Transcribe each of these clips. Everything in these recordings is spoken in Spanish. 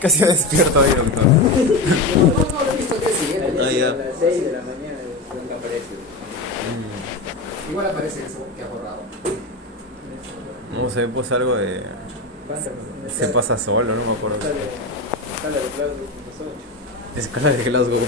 Casi me despierto ahí, doctor. No, lo he visto que siguiente. Ah, ya. A las 6 de la mañana nunca aparece. Igual aparece que ha borrado. No sé, pues algo de... Se pasa solo, no me acuerdo. Escala de Glasgow +8. Escala de Glasgow -8.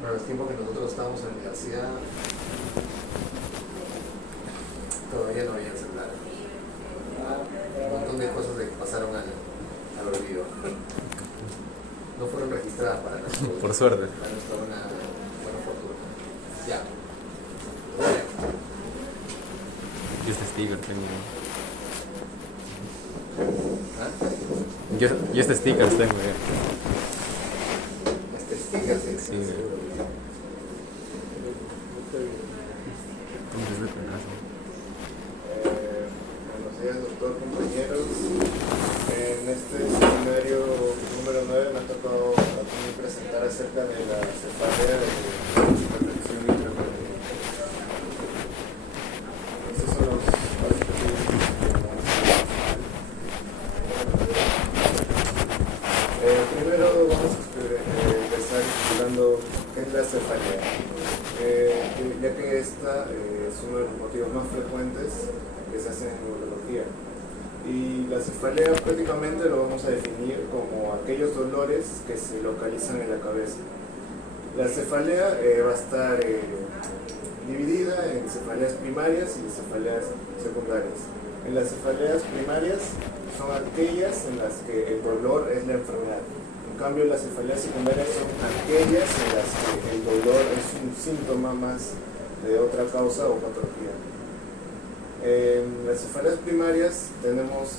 Bueno, los tiempos que nosotros estábamos en la universidad todavía no había celular. Un montón de cosas que pasaron al olvido. No fueron registradas para nosotros. Por suerte. Para nuestra buena fortuna. Ya. Yo este sticker tengo. ¿Ah? Yo este sticker tengo, ya. Este sticker, sí. Sí, Entonces de pedazo. Buenos días, doctor, compañeros. En este seminario número 9 me ha tocado a mí presentar acerca de la cefalea de hipertensión intracraniana. Estos son los pasos que primero vamos a empezar explicando qué es la cefalea, ya que esta es uno de los motivos más frecuentes que se hacen en neurología. Y la cefalea prácticamente lo vamos a definir como aquellos dolores que se localizan en la cabeza. La cefalea va a estar dividida en cefaleas primarias y cefaleas secundarias. En las cefaleas primarias son aquellas en las que el dolor es la enfermedad. En cambio, las cefaleas secundarias son aquellas en las que el dolor es un síntoma más de otra causa o patología. En las cefaleas primarias tenemos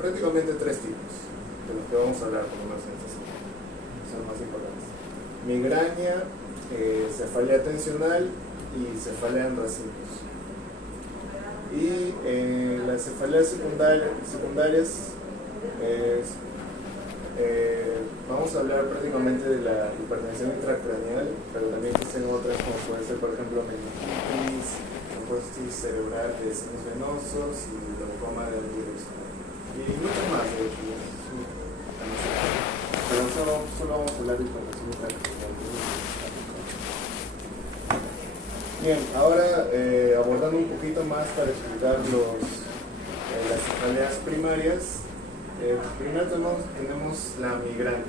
prácticamente tres tipos, de los que vamos a hablar por lo menos en esta semana. Son los más importantes: migraña, cefalea tensional y cefalea en racimos. Y las cefaleas secundarias vamos a hablar prácticamente de la hipertensión intracraneal, pero también existen otras como pueden ser, por ejemplo, meningitis, trombosis cerebral de senos venosos y glaucoma del virus. Y muchas más, de hecho. Pero solo vamos a hablar de hipertensión intracraneal. Bien, ahora abordando un poquito más para explicar las cefaleas primarias. Primero tenemos la migraña.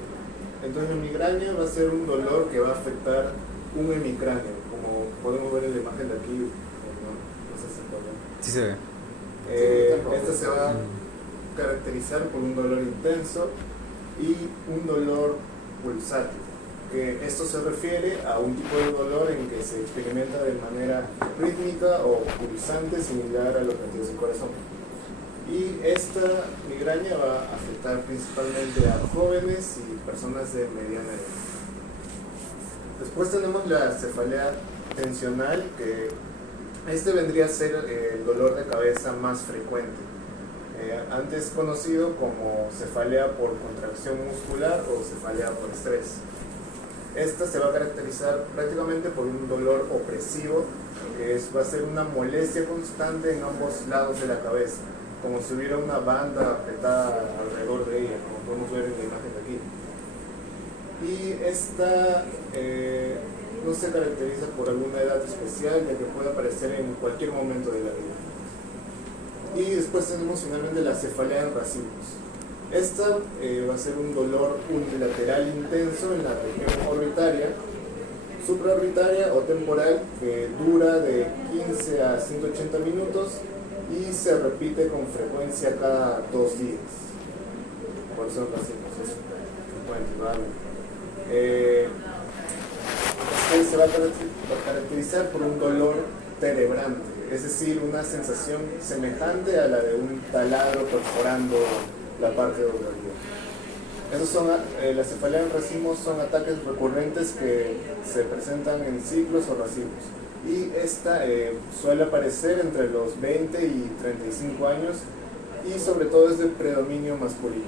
Entonces la migraña va a ser un dolor que va a afectar un hemicráneo, como podemos ver en la imagen de aquí. No sé si pueden. Sí se ve. Esta se va a caracterizar por un dolor intenso y un dolor pulsátil, que esto se refiere a un tipo de dolor en que se experimenta de manera rítmica o pulsante similar a los latidos del corazón. Y esta migraña va a afectar principalmente a jóvenes y personas de mediana edad. Después tenemos la cefalea tensional, que este vendría a ser el dolor de cabeza más frecuente, antes conocido como cefalea por contracción muscular o cefalea por estrés. Esta se va a caracterizar prácticamente por un dolor opresivo, que va a ser una molestia constante en ambos lados de la cabeza, como si hubiera una banda apretada alrededor de ella, como podemos ver en la imagen de aquí. Y esta no se caracteriza por alguna edad especial, ya que puede aparecer en cualquier momento de la vida. Y después tenemos finalmente la cefalea en racimos. Esta va a ser un dolor unilateral intenso en la región orbitaria, supraorbitaria o temporal, que dura de 15 a 180 minutos y se repite con frecuencia cada 2 días. Por eso racimos es frecuente, nuevamente. Este se va a caracterizar por un dolor terebrante, es decir, una sensación semejante a la de un taladro perforando la parte dolorida. Esos son, las cefaleas en racimos son ataques recurrentes que se presentan en ciclos o racimos. Y esta suele aparecer entre los 20 y 35 años y sobre todo es de predominio masculino.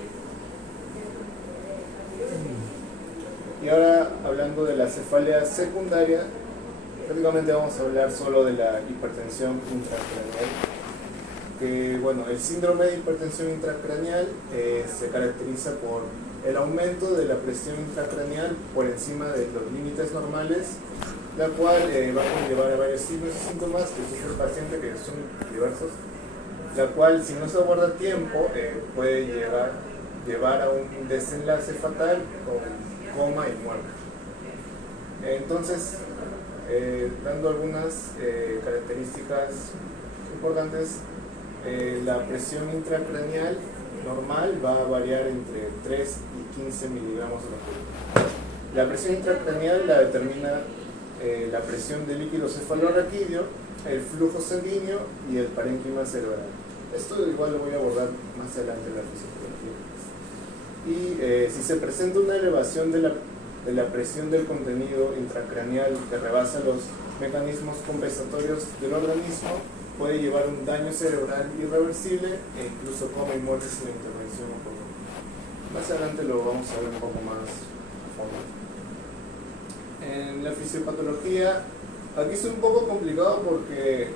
Y ahora, hablando de la cefalea secundaria, prácticamente vamos a hablar solo de la hipertensión intracraneal. Que, bueno, el síndrome de hipertensión intracraneal se caracteriza por el aumento de la presión intracraneal por encima de los límites normales, la cual va a conllevar a varios signos y síntomas que sufre el paciente, que son diversos, la cual, si no se aborda a tiempo, puede llevar a un desenlace fatal con coma y muerte. Entonces, dando algunas características importantes, la presión intracraneal normal va a variar entre 3 y 15 miligramos de mercurio. La presión intracraneal la determina la presión de líquido cefalorraquídeo, el flujo sanguíneo y el parénquima cerebral. Esto igual lo voy a abordar más adelante en la fisiopatología. Y si se presenta una elevación de la presión del contenido intracraneal que rebasa los mecanismos compensatorios del organismo, puede llevar un daño cerebral irreversible e incluso coma y muerte sin intervención oportuna. Más adelante lo vamos a ver un poco más a fondo. En la fisiopatología, aquí es un poco complicado porque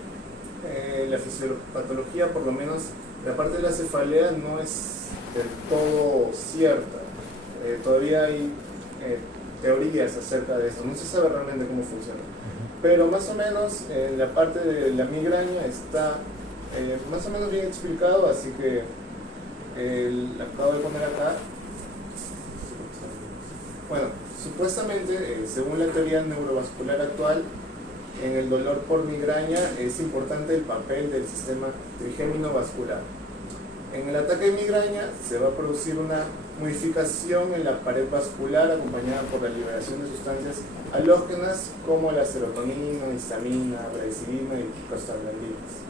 la fisiopatología, por lo menos la parte de la cefalea, no es del todo cierta. Todavía hay teorías acerca de esto, no se sabe realmente cómo funciona. Pero más o menos la parte de la migraña está más o menos bien explicado, así que acabo de poner acá. Bueno, supuestamente, según la teoría neurovascular actual, en el dolor por migraña es importante el papel del sistema trigémino vascular. En el ataque de migraña se va a producir una modificación en la pared vascular acompañada por la liberación de sustancias halógenas como la serotonina, histamina, bradicilina y prostaglandinas.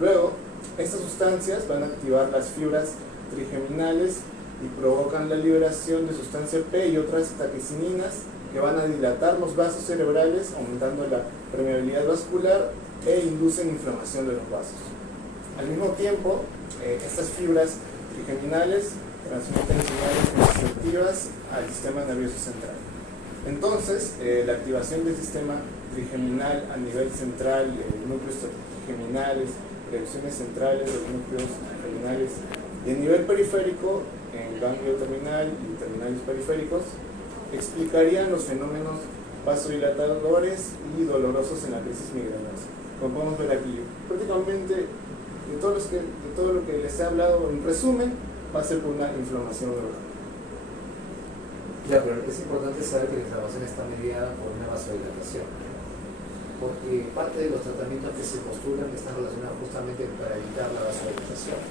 Luego, estas sustancias van a activar las fibras trigeminales y provocan la liberación de sustancia P y otras taquicininas que van a dilatar los vasos cerebrales, aumentando la permeabilidad vascular e inducen inflamación de los vasos. Al mismo tiempo, estas fibras trigeminales transmiten señales nociceptivas al sistema nervioso central. Entonces, la activación del sistema trigeminal a nivel central, núcleos trigeminales, direcciones centrales de los núcleos trigeminales, y a nivel periférico, en ganglio terminal y terminales periféricos, explicarían los fenómenos vasodilatadores y dolorosos en la crisis migrañosa. Como podemos ver aquí, prácticamente de todo lo que les he hablado en resumen, va a ser por una inflamación orgánica. Ya, pero es importante saber que la inflamación está mediada por una vasodilatación, porque parte de los tratamientos que se postulan están relacionados justamente para evitar la vasodilatación.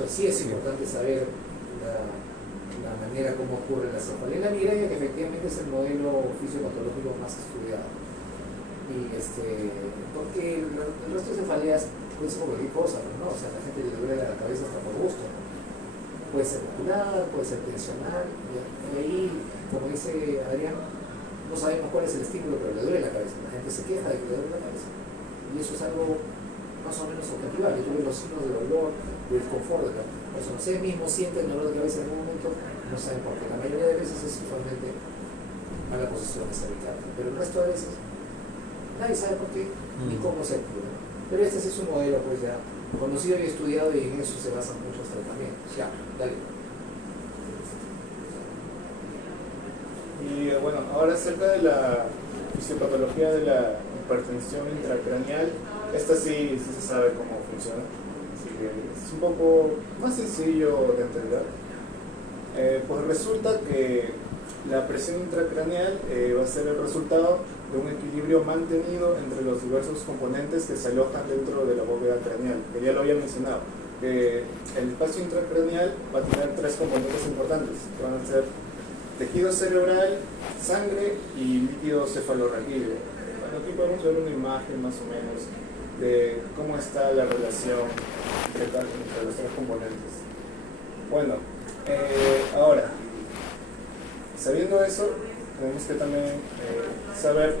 Pero sí es importante saber la manera como ocurre la cefalea y la migraña, que efectivamente es el modelo fisiopatológico más estudiado. Y porque el resto de cefaleas puede ser cualquier cosa, ¿no? O sea, a la gente le duele la cabeza hasta por gusto, ¿no? Puede ser muscular, puede ser tensional, y ahí, como dice Adrián, no sabemos cuál es el estímulo, pero le duele la cabeza. La gente se queja de que le duele la cabeza. Y eso es algo más o menos objetivable. Yo veo los signos de dolor, de desconfort de la persona. Ustedes mismos sienten dolor de cabeza en algún momento, no saben por qué. La mayoría de veces es usualmente mala posición cervical, pero el resto de veces nadie sabe por qué ni cómo se cura. Pero este sí es un modelo pues ya conocido y estudiado, y en eso se basan muchos tratamientos. Ya, dale. Y bueno, ahora acerca de la fisiopatología de la hipertensión intracraneal, esta sí se sabe cómo funciona, así que es un poco más sencillo de entender. Pues resulta que la presión intracraneal va a ser el resultado de un equilibrio mantenido entre los diversos componentes que se alojan dentro de la bóveda craneal, que ya lo había mencionado. El espacio intracraneal va a tener tres componentes importantes, que van a ser tejido cerebral, sangre y líquido cefalorraquídeo. Bueno, aquí podemos ver una imagen más o menos de cómo está la relación entre los tres componentes. Bueno, ahora, sabiendo eso, tenemos que también saber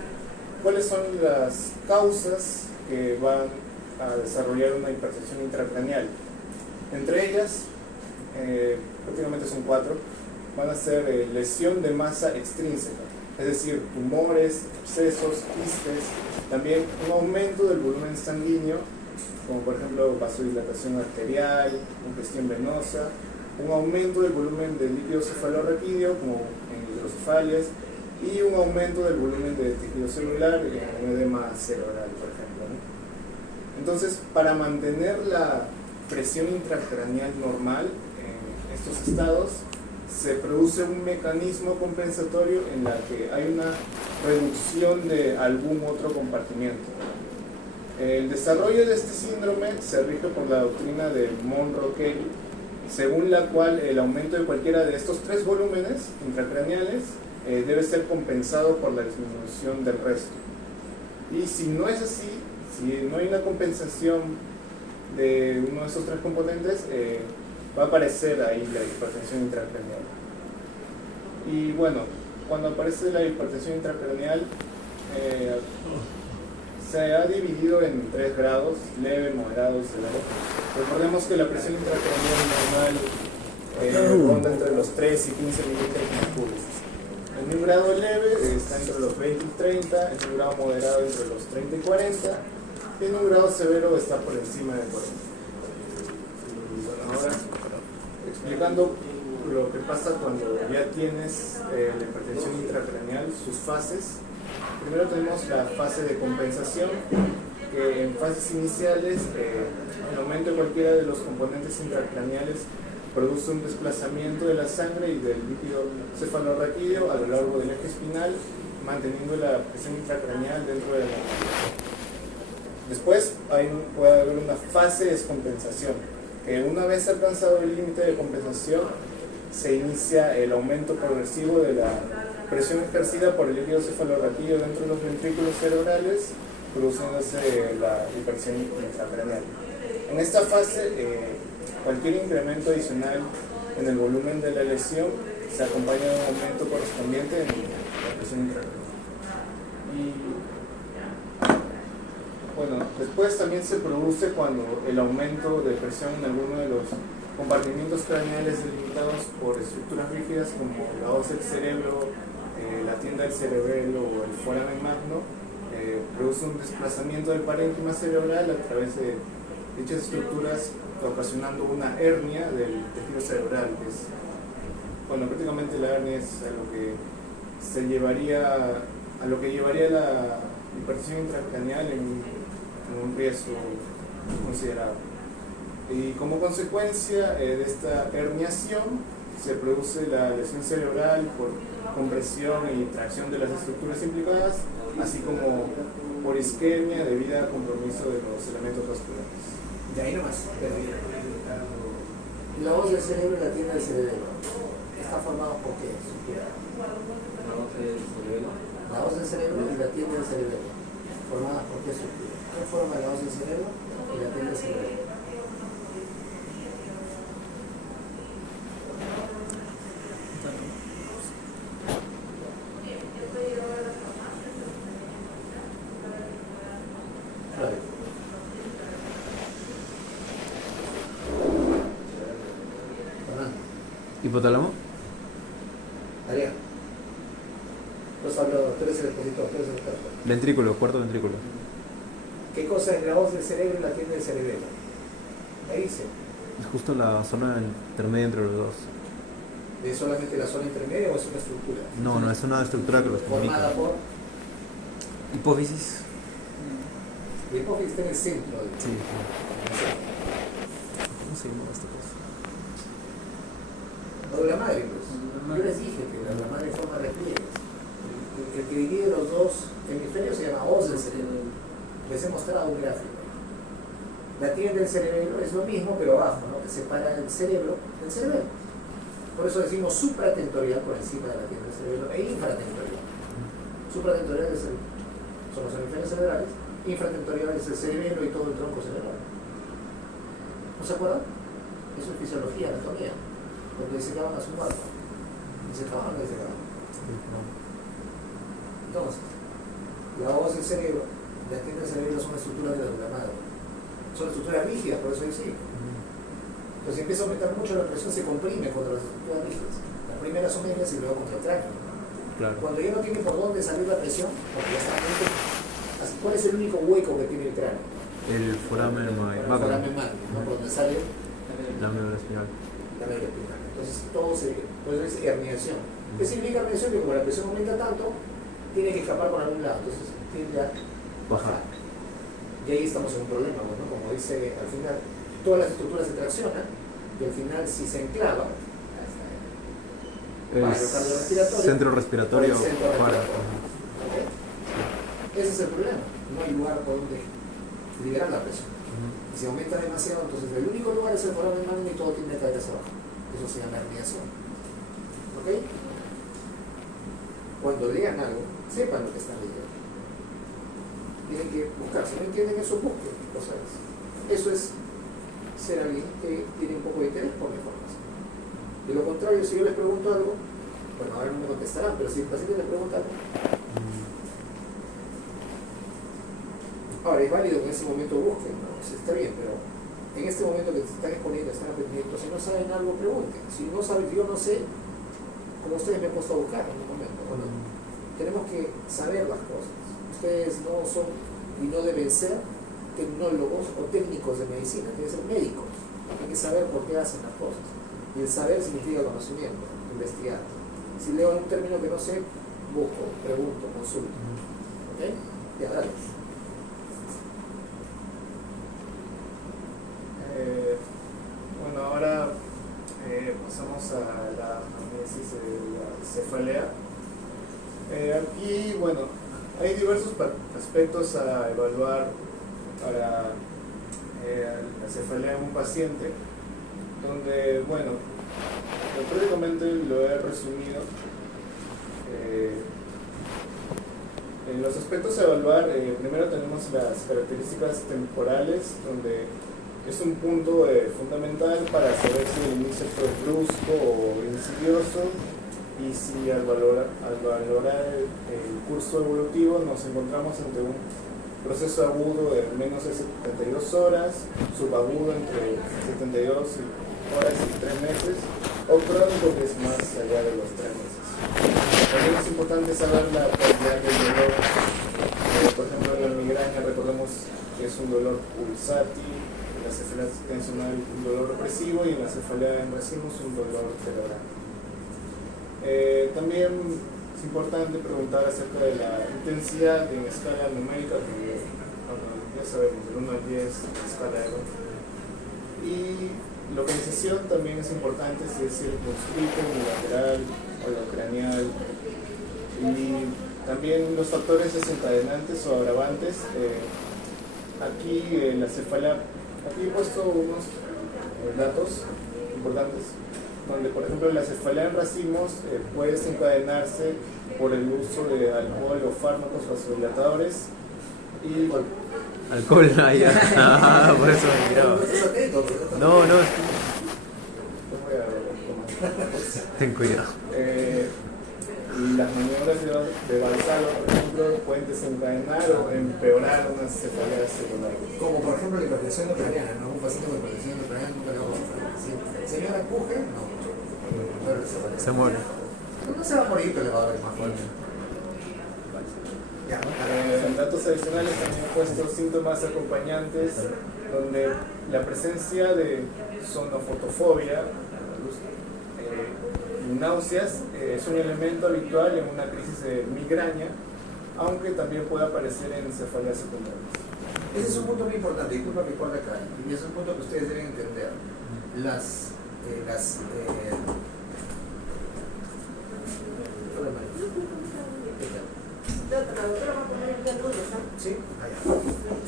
cuáles son las causas que van a desarrollar una hipertensión intracraneal. Entre ellas, prácticamente son 4. van a ser lesión de masa extrínseca, es decir, tumores, abscesos, quistes, también un aumento del volumen sanguíneo, como por ejemplo vasodilatación arterial, congestión venosa, un aumento del volumen del líquido cefalorraquídeo, como en hidrocefalias, y un aumento del volumen de tejido celular en un edema cerebral, por ejemplo, ¿no? Entonces, para mantener la presión intracraneal normal en estos estados, se produce un mecanismo compensatorio en la que hay una reducción de algún otro compartimiento. El desarrollo de este síndrome se rige por la doctrina de Monro-Kelly, según la cual el aumento de cualquiera de estos tres volúmenes intracraneales debe ser compensado por la disminución del resto. Y si no es así, si no hay una compensación de uno de estos tres componentes, va a aparecer ahí la hipertensión intracraneal. Y bueno, cuando aparece la hipertensión intracraneal, se ha dividido en 3 grados: leve, moderado y severo. Recordemos que la presión intracraneal normal ronda entre los 3 y 15 milímetros mercurios. En un grado leve está entre los 20 y 30, en un grado moderado entre los 30 y 40, y en un grado severo está por encima de 40. Y bueno, ahora explicando lo que pasa cuando ya tienes la hipertensión intracraneal, sus fases. Primero tenemos la fase de compensación, que en fases iniciales el aumento de cualquiera de los componentes intracraneales produce un desplazamiento de la sangre y del líquido cefalorraquídeo a lo largo del eje espinal, manteniendo la presión intracraneal dentro de la normalidad. Después puede haber una fase de descompensación, que una vez alcanzado el límite de compensación, se inicia el aumento progresivo de la presión ejercida por el líquido cefalorraquídeo dentro de los ventrículos cerebrales, produciéndose la hipertensión intracraneal. En esta fase, cualquier incremento adicional en el volumen de la lesión se acompaña de un aumento correspondiente en la presión intracraneal. Y bueno, después también se produce cuando el aumento de presión en alguno de los compartimientos craneales delimitados por estructuras rígidas como la hoz del cerebro, la tienda del cerebelo o el foramen magno, produce un desplazamiento del parénquima cerebral a través de dichas estructuras, ocasionando una hernia del tejido cerebral, que es, bueno, prácticamente la hernia es a lo que llevaría la hipertensión intracraneal en un riesgo considerable. Y como consecuencia de esta herniación se produce la lesión cerebral por compresión y tracción de las estructuras implicadas, así como por isquemia debido a compromiso de los elementos vasculares. Y ahí nomás. La hoz del cerebro y la tienda del cerebelo están formados por qué? La hoz del cerebro y la tienda del cerebelo, formadas por qué estructura? ¿Qué forma la hoz del cerebro y la tienda del cerebelo? ¿Hipotálamo? Tarea. Pues hablo, tú eres el expositor, tú eres el experto. Ventrículo, cuarto ventrículo. ¿Qué cosa es la hoz del cerebro y la tienda del cerebelo? Ahí dice. Es justo la zona intermedia entre los dos. ¿Es solamente la zona intermedia o es una estructura? No, no, es una estructura que los comunica. Formada por. Hipófisis. La hipófisis está en el centro. Sí. ¿Cómo se llama esta cosa? Lo de la madre, pues. Yo les dije que la madre forma repliegues. El que divide los dos hemisferios se llama hoz del cerebro. Les he mostrado un gráfico. La tienda del cerebelo es lo mismo, pero abajo, ¿no? Que separa el cerebro del cerebelo. Por eso decimos supratentorial por encima de la tienda del cerebelo e infratentorial. Supratentorial son los hemisferios cerebrales, infratentorial es el cerebelo y todo el tronco cerebral. ¿No se acuerdan? Eso es fisiología, anatomía. Porque disecaban a su muerto. ¿Disecaban o no disecaban? Entonces, la hoz del cerebro, la tienda del cerebelo son estructuras de la madre. Son estructuras rígidas, por eso sí. Entonces, si empieza a aumentar mucho la presión, se comprime contra las estructuras rígidas. Las primeras venas y luego contra el tráqueo. Claro. Cuando ya no tiene por dónde salir la presión, porque ya está así, ¿cuál es el único hueco que tiene el cráneo? El foramen El foramen magno, ¿no? Por donde sale la médula espinal. la médula espinal. Entonces todo pues es herniación. ¿Qué significa herniación? Que como la presión aumenta tanto, tiene que escapar por algún lado, entonces tiende a bajar. Y ahí estamos en un problema, ¿no? Como dice al final, todas las estructuras se traccionan y al final si se enclava, El centro respiratorio. Para. ¿Okay? Ese es el problema, no hay lugar por donde liberar la presión. Y si aumenta demasiado, entonces el único lugar es el foramen magno y todo tiende a caer hacia abajo. Eso se llama herniación. ¿Ok? Cuando lean algo, sepan lo que están leyendo. Tienen que buscar, si no entienden eso, busquen cosas. Eso es ser alguien que tiene un poco de interés por la información. De lo contrario, si yo les pregunto algo, bueno, ahora no me contestarán, pero si el paciente les pregunta algo, ahora es válido que en ese momento busquen, ¿no? Eso está bien, pero en este momento que se están exponiendo, están aprendiendo, si no saben algo, pregunten. Si no saben, yo no sé, como ustedes me han puesto a buscar en un momento. Bueno, tenemos que saber las cosas. Ustedes no son y no deben ser tecnólogos o técnicos de medicina, deben ser médicos. Hay que saber por qué hacen las cosas. Y el saber significa conocimiento, investigar. Si leo un término que no sé, busco, pregunto, consulto. ¿Ok? Ya, dale. Bueno, ahora pasamos a la anamnesis de la cefalea. Aquí, bueno, hay diversos aspectos a evaluar para la cefalea en un paciente, donde, bueno, prácticamente lo he resumido. En los aspectos a evaluar, primero tenemos las características temporales, donde es un punto fundamental para saber si el inicio fue brusco o insidioso, y si al valorar el curso evolutivo nos encontramos ante un proceso agudo de menos de 72 horas, subagudo entre 72 horas y 3 meses, o crónico que es más allá de los 3 meses. También es importante saber la calidad del dolor. Por ejemplo, la migraña, recordemos que es un dolor pulsátil, la cefalea tensional un dolor represivo y en la cefalea en racimos un dolor cerebral. También es importante preguntar acerca de la intensidad en escala numérica, que ya sabemos, del 1 al 10 en escala de 1. Y localización también es importante, si es circunscrito, unilateral, holocranial. Y también los factores desencadenantes o agravantes. Aquí la cefalea, aquí he puesto unos datos importantes, donde por ejemplo la cefalea en racimos puede desencadenarse por el uso de alcohol o fármacos vasodilatadores y bueno, alcohol, ya. Por eso me miraba. No, no, ten cuidado. Y las maniobras de Valsalva, por ejemplo, pueden desencadenar o empeorar una cefalea celular. Como por ejemplo la hipertensión ucraniana, ¿no? Un paciente con hipertensión ucraniana nunca le vamos a hacer. Si el señor empuje, no. Se muere. No se va a morir, pero le va a dar más fuerte. Ya, En datos adicionales también he puesto síntomas acompañantes, donde la presencia de sonofotofobia, náuseas, es un elemento habitual en una crisis de migraña, aunque también puede aparecer en cefaleas secundarias. ese es un punto muy importante, disculpa que corte acá, y es un punto que ustedes deben entender. La doctora va a poner el día lunes, ¿no? ¿Sí? Allá.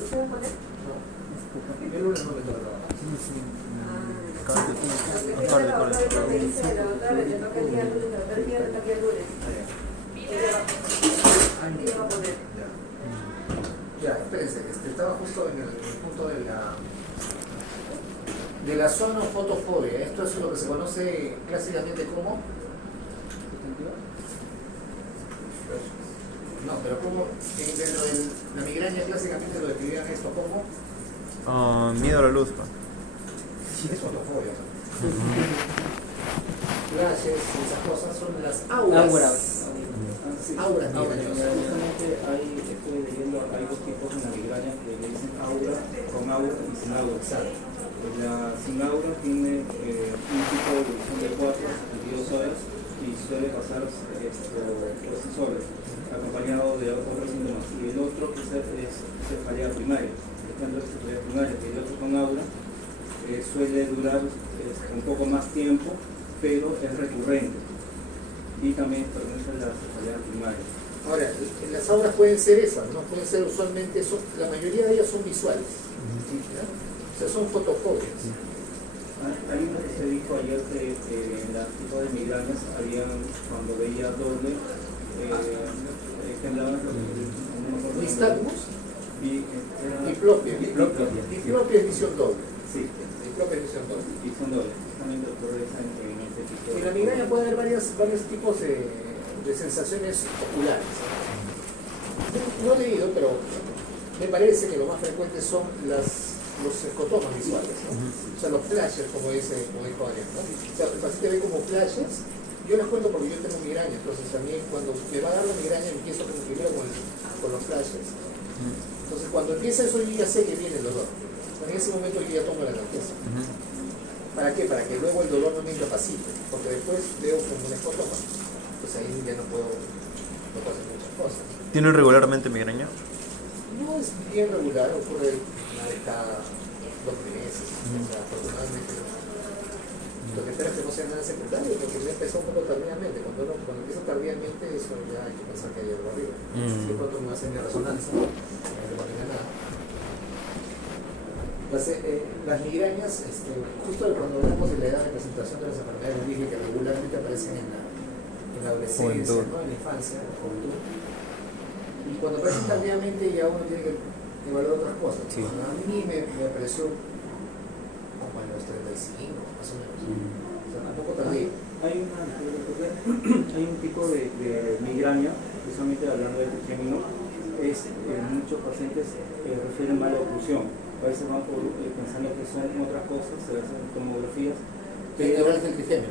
¿Se va a poner? No. El lunes no me toca trabajar. La doctora me dice, la doctora le toca el día lunes, la doctora le toca el lunes. Ella va a poner. Ya, espérense, estaba justo en el punto de la sonofotofobia. Esto es lo que se conoce clásicamente como... No, pero como dentro de la migraña clásicamente lo describían esto como... Miedo a la luz. Sí, es fotofobia. flashes, esas cosas son las auras. Auras migrañosas. Justamente estoy leyendo, hay dos tipos de la migraña que le dicen aura, con aura y sin aura. La sin aura tiene un tipo de duración de 4 a 72 horas y suele pasar 3 horas, acompañado de otros síntomas. Y el otro que es cefalea primaria, cefalea primaria, que el otro con aura suele durar un poco más tiempo, pero es recurrente. Y también pertenece a la cefalea primaria. Ahora, las auras pueden ser esas, ¿no? Pueden ser usualmente, la mayoría de ellas son visuales. ¿Ya? O sea, son fotocopias. Hay una que se dijo ayer que en la tipo de migrañas cuando veía doble, temblaban los Nistagmus, diplopia. diplopia es visión doble. Sí, Diplopia es visión doble. y son dobles. Justamente ocurre esa en ese tipo En la migraña puede haber varios tipos de sensaciones oculares. No he leído, pero me parece que lo más frecuente son los escotomas visuales, ¿no? O sea, los flashes, como dijo Adrián, ¿no? O sea, el paciente ve como flashes. Yo les cuento porque yo tengo migraña, entonces también cuando me va a dar la migraña empiezo como primero con los flashes. Entonces cuando empieza eso yo ya sé que viene el dolor. En ese momento yo ya tomo la analgesia. ¿Para qué? Para que luego el dolor no me incapacite, porque después veo como un escotoma. Pues ahí ya no puedo hacer muchas cosas. ¿Tiene regularmente migraña? No es bien regular, ocurre una vez cada 2 meses. O sea, afortunadamente lo que espero es que no sea nada secundario, porque ya empezó un poco tardíamente. Cuando empieza tardíamente, eso ya hay que pensar que hay algo arriba. Si de pronto me hacen mi resonancia, no tenga nada. Las migrañas, justo cuando hablamos de la edad de presentación de las enfermedades, dije que regularmente aparecen en la adolescencia, ¿no? En la infancia, en la juventud. Y cuando aparecen tardíamente ya uno tiene que evaluar otras cosas. Sí. A mí me apareció como a los 35, más o menos. O sea, tampoco tardío. Hay un tipo de migraña, precisamente hablando de trigémino, muchos pacientes refieren mala oclusión. A veces van pensando que son otras cosas, se hacen tomografías. ¿Qué neural del trigémino?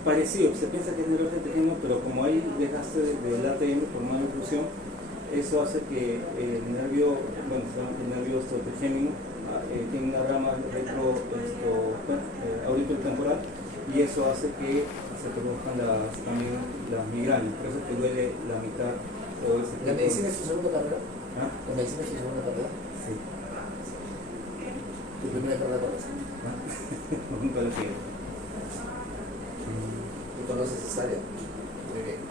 Parecido, se piensa que es neural del trigémino, pero como hay desgaste del ATM por mala oclusión, eso hace que el nervio, trigémino, tiene una rama auriculotemporal y eso hace que se produzcan también las migrañas, por eso te duele la mitad. ¿La medicina es tu segunda carrera? ¿Ah? ¿La medicina es tu segunda carrera? Sí. ¿Tu primera carrera cuál es? Nunca lo quiero. ¿Tú conoces esa área? Muy bien.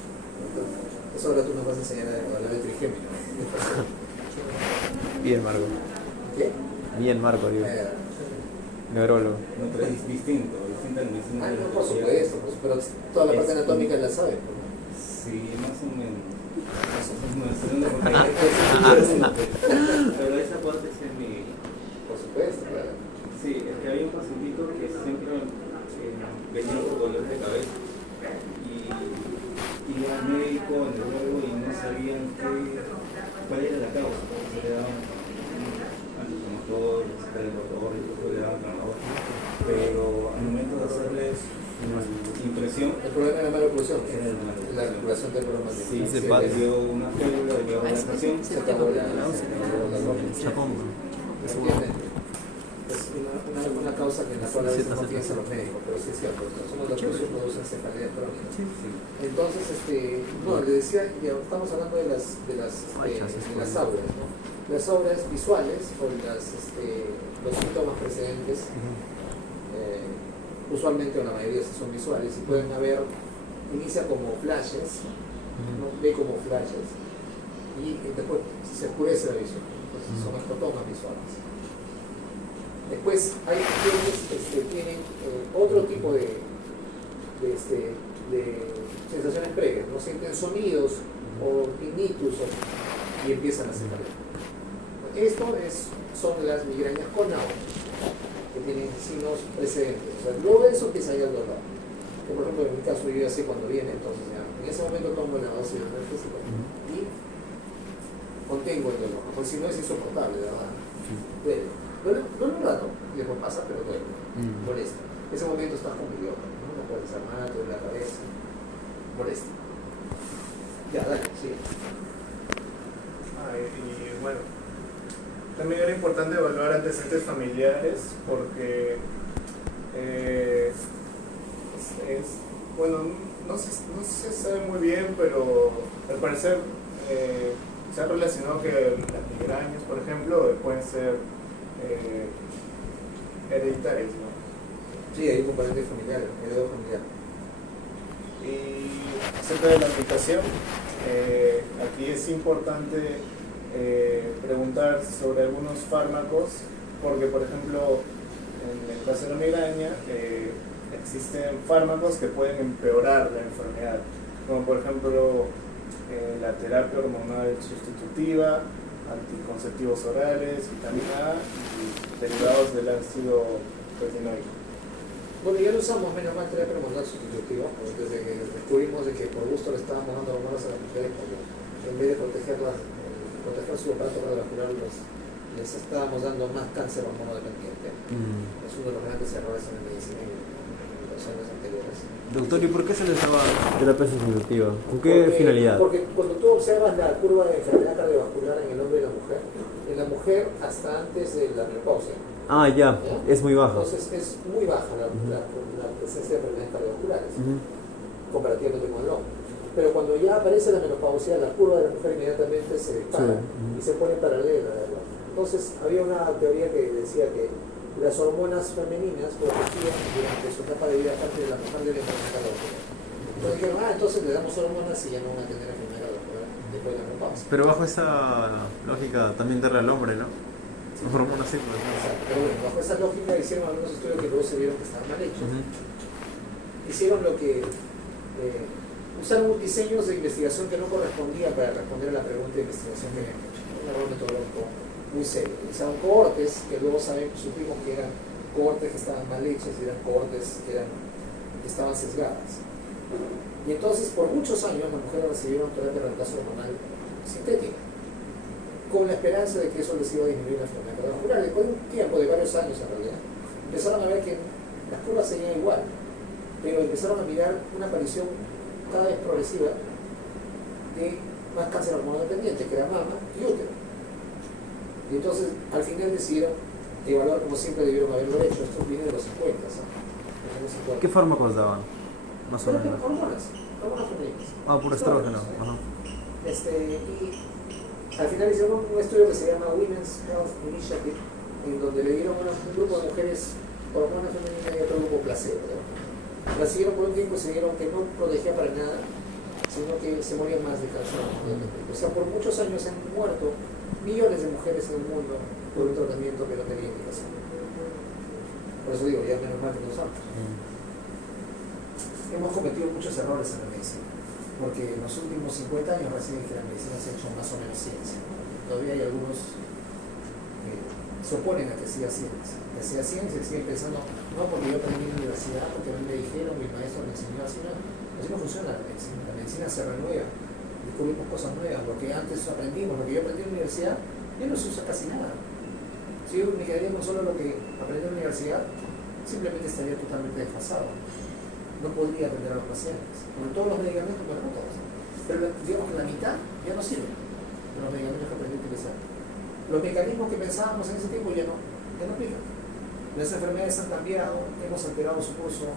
Eso ahora tú nos vas a enseñar a hablar de trigémino. Bien, Marco. ¿Qué? Bien, Marco, digo. Neurólogo. No, pero es distinta la medicina. No, por supuesto, pero toda la parte anatómica la sabes, ¿no? Sí, más o menos. Pero esa parte es en mi... Por supuesto, claro. Sí, es que había un pacientito que siempre venía por dolores de cabeza y iba al médico, al neurólogo y no sabían cuál era la causa. Se le daban antiinflamatorios, le daban calmador, pero al momento de hacerles impresión, el problema era la mala oclusión. era el mal. La regulación del problema. Sí, se dio una férula, dio una adaptación. Se acabó la Chapón. Es una causa que en la cual a veces no piensan los médicos, pero sí es cierto, somos los que producen cefalea crónica. Entonces, le decía, ya estamos hablando de las auras, ¿no? Las auras visuales o los síntomas precedentes, usualmente o la mayoría son visuales y pueden inicia como flashes, ¿no? Ve como flashes y después se oscurece la visión, entonces son escotomas visuales. Después hay quienes tienen otro tipo de sensaciones previas, no sienten sonidos o tinnitus y empiezan a cefalea. Esto son las migrañas con aura, que tienen signos precedentes. O sea, luego de eso empieza ya el dolor. Que por ejemplo en mi caso yo ya sé cuando viene, entonces ya en ese momento tomo la dosis de analgésico y contengo el dolor, porque si no es insoportable, de verdad. Duele un rato, y después pasa, pero duele, molesta. En ese momento estás como idiota, ¿no? puede ser mal, te duele la cabeza, molestia. Ya, dale, sigue. Y bueno, también era importante evaluar antecedentes familiares porque bueno, no se sabe muy bien, pero al parecer se ha relacionado que las migrañas, por ejemplo, pueden ser hereditarias, ¿no? Sí, hay un componente familiar, heredero familiar. Y acerca de la aplicación, aquí es importante preguntar sobre algunos fármacos, porque por ejemplo, en el caso de la migraña, existen fármacos que pueden empeorar la enfermedad, como por ejemplo la terapia hormonal sustitutiva, anticonceptivos orales, vitamina A y derivados del ácido retinoico. Bueno, ya lo usamos menos mal terapia hormonal sustitutiva, desde que descubrimos de que por gusto le estábamos dando hormonas a las mujeres, porque en vez de proteger su aparato cardiovascular, les estábamos dando más cáncer hormonodependiente. Es uno de los grandes errores en la medicina en los años anteriores. Doctor, ¿y por qué se les daba terapia sustitutiva? ¿Con qué finalidad? Porque cuando tú observas la curva de enfermedad cardiovascular en el hombre y en la mujer hasta antes de la menopausia. Ah, ya, es muy baja. Entonces es muy baja la presencia de enfermedades cardiovasculares, comparativamente con el hombre. Pero cuando ya aparece la menopausia, la curva de la mujer inmediatamente se dispara y se pone paralela. Entonces había una teoría que decía que las hormonas femeninas protegían durante su etapa de vida parte de la mujer de la enfermedad cardiovascular. Entonces dijeron, entonces le damos hormonas y ya no van a tener enfermedad cardiovascular después de la menopausia. Pero bajo esa lógica también darle al hombre, ¿no? Las hormonas sí, pues. Exacto. Pero bueno, bajo esa lógica hicieron algunos estudios que luego se vieron que estaban mal hechos. Hicieron lo que... usaron diseños de investigación que no correspondía para responder a la pregunta de investigación que habían hecho. Un error metodológico muy serio. Utilizaron cohortes que luego supimos que eran cohortes que estaban mal hechos y eran cohortes que estaban sesgadas. Y entonces por muchos años las mujeres recibieron terapia de reemplazo hormonal sintética, con la esperanza de que eso les iba a disminuir la enfermedad cardiovascular. Después de un tiempo, de varios años en realidad, empezaron a ver que las curvas seguían igual, pero empezaron a mirar una aparición cada vez progresiva de más cáncer hormonodependiente, que era mama y útero. Y entonces al final decidieron evaluar como siempre debieron haberlo hecho. Esto viene de los 50, ¿no? ¿Qué fármacos daban? Más o menos. Hormonas femeninas. Puro estrógeno. Ajá. Y al final hicieron un estudio que se llama Women's Health Initiative, en donde le dieron a un grupo de mujeres hormonas femeninas y otro grupo placebo, ¿no? La siguieron por un tiempo y se vieron que no protegía para nada, sino que se morían más de cáncer. O sea, por muchos años han muerto millones de mujeres en el mundo por un tratamiento que no tenía indicación. Por eso digo, ya menos mal que no usamos. Hemos cometido muchos errores en la medicina, porque en los últimos 50 años recién que la medicina se ha hecho más o menos ciencia. Todavía hay algunos que se oponen a que sea ciencia. Que sea ciencia y siguen pensando, no porque yo aprendí en la universidad, porque a mí me dijeron, mi maestro me enseñó así, no. Así no funciona la medicina. La medicina se renueva, descubrimos cosas nuevas. Lo que antes aprendimos, lo que yo aprendí en la universidad, ya no se usa casi nada. Si yo me quedaría con solo lo que aprendí en la universidad, simplemente estaría totalmente desfasado. No podría atender a los pacientes. Con todos los medicamentos, bueno, no todos, pero digamos que la mitad ya no sirven de los medicamentos que aprendí a utilizar. Los mecanismos que pensábamos en ese tiempo ya no aplican. Las enfermedades han cambiado, hemos alterado su curso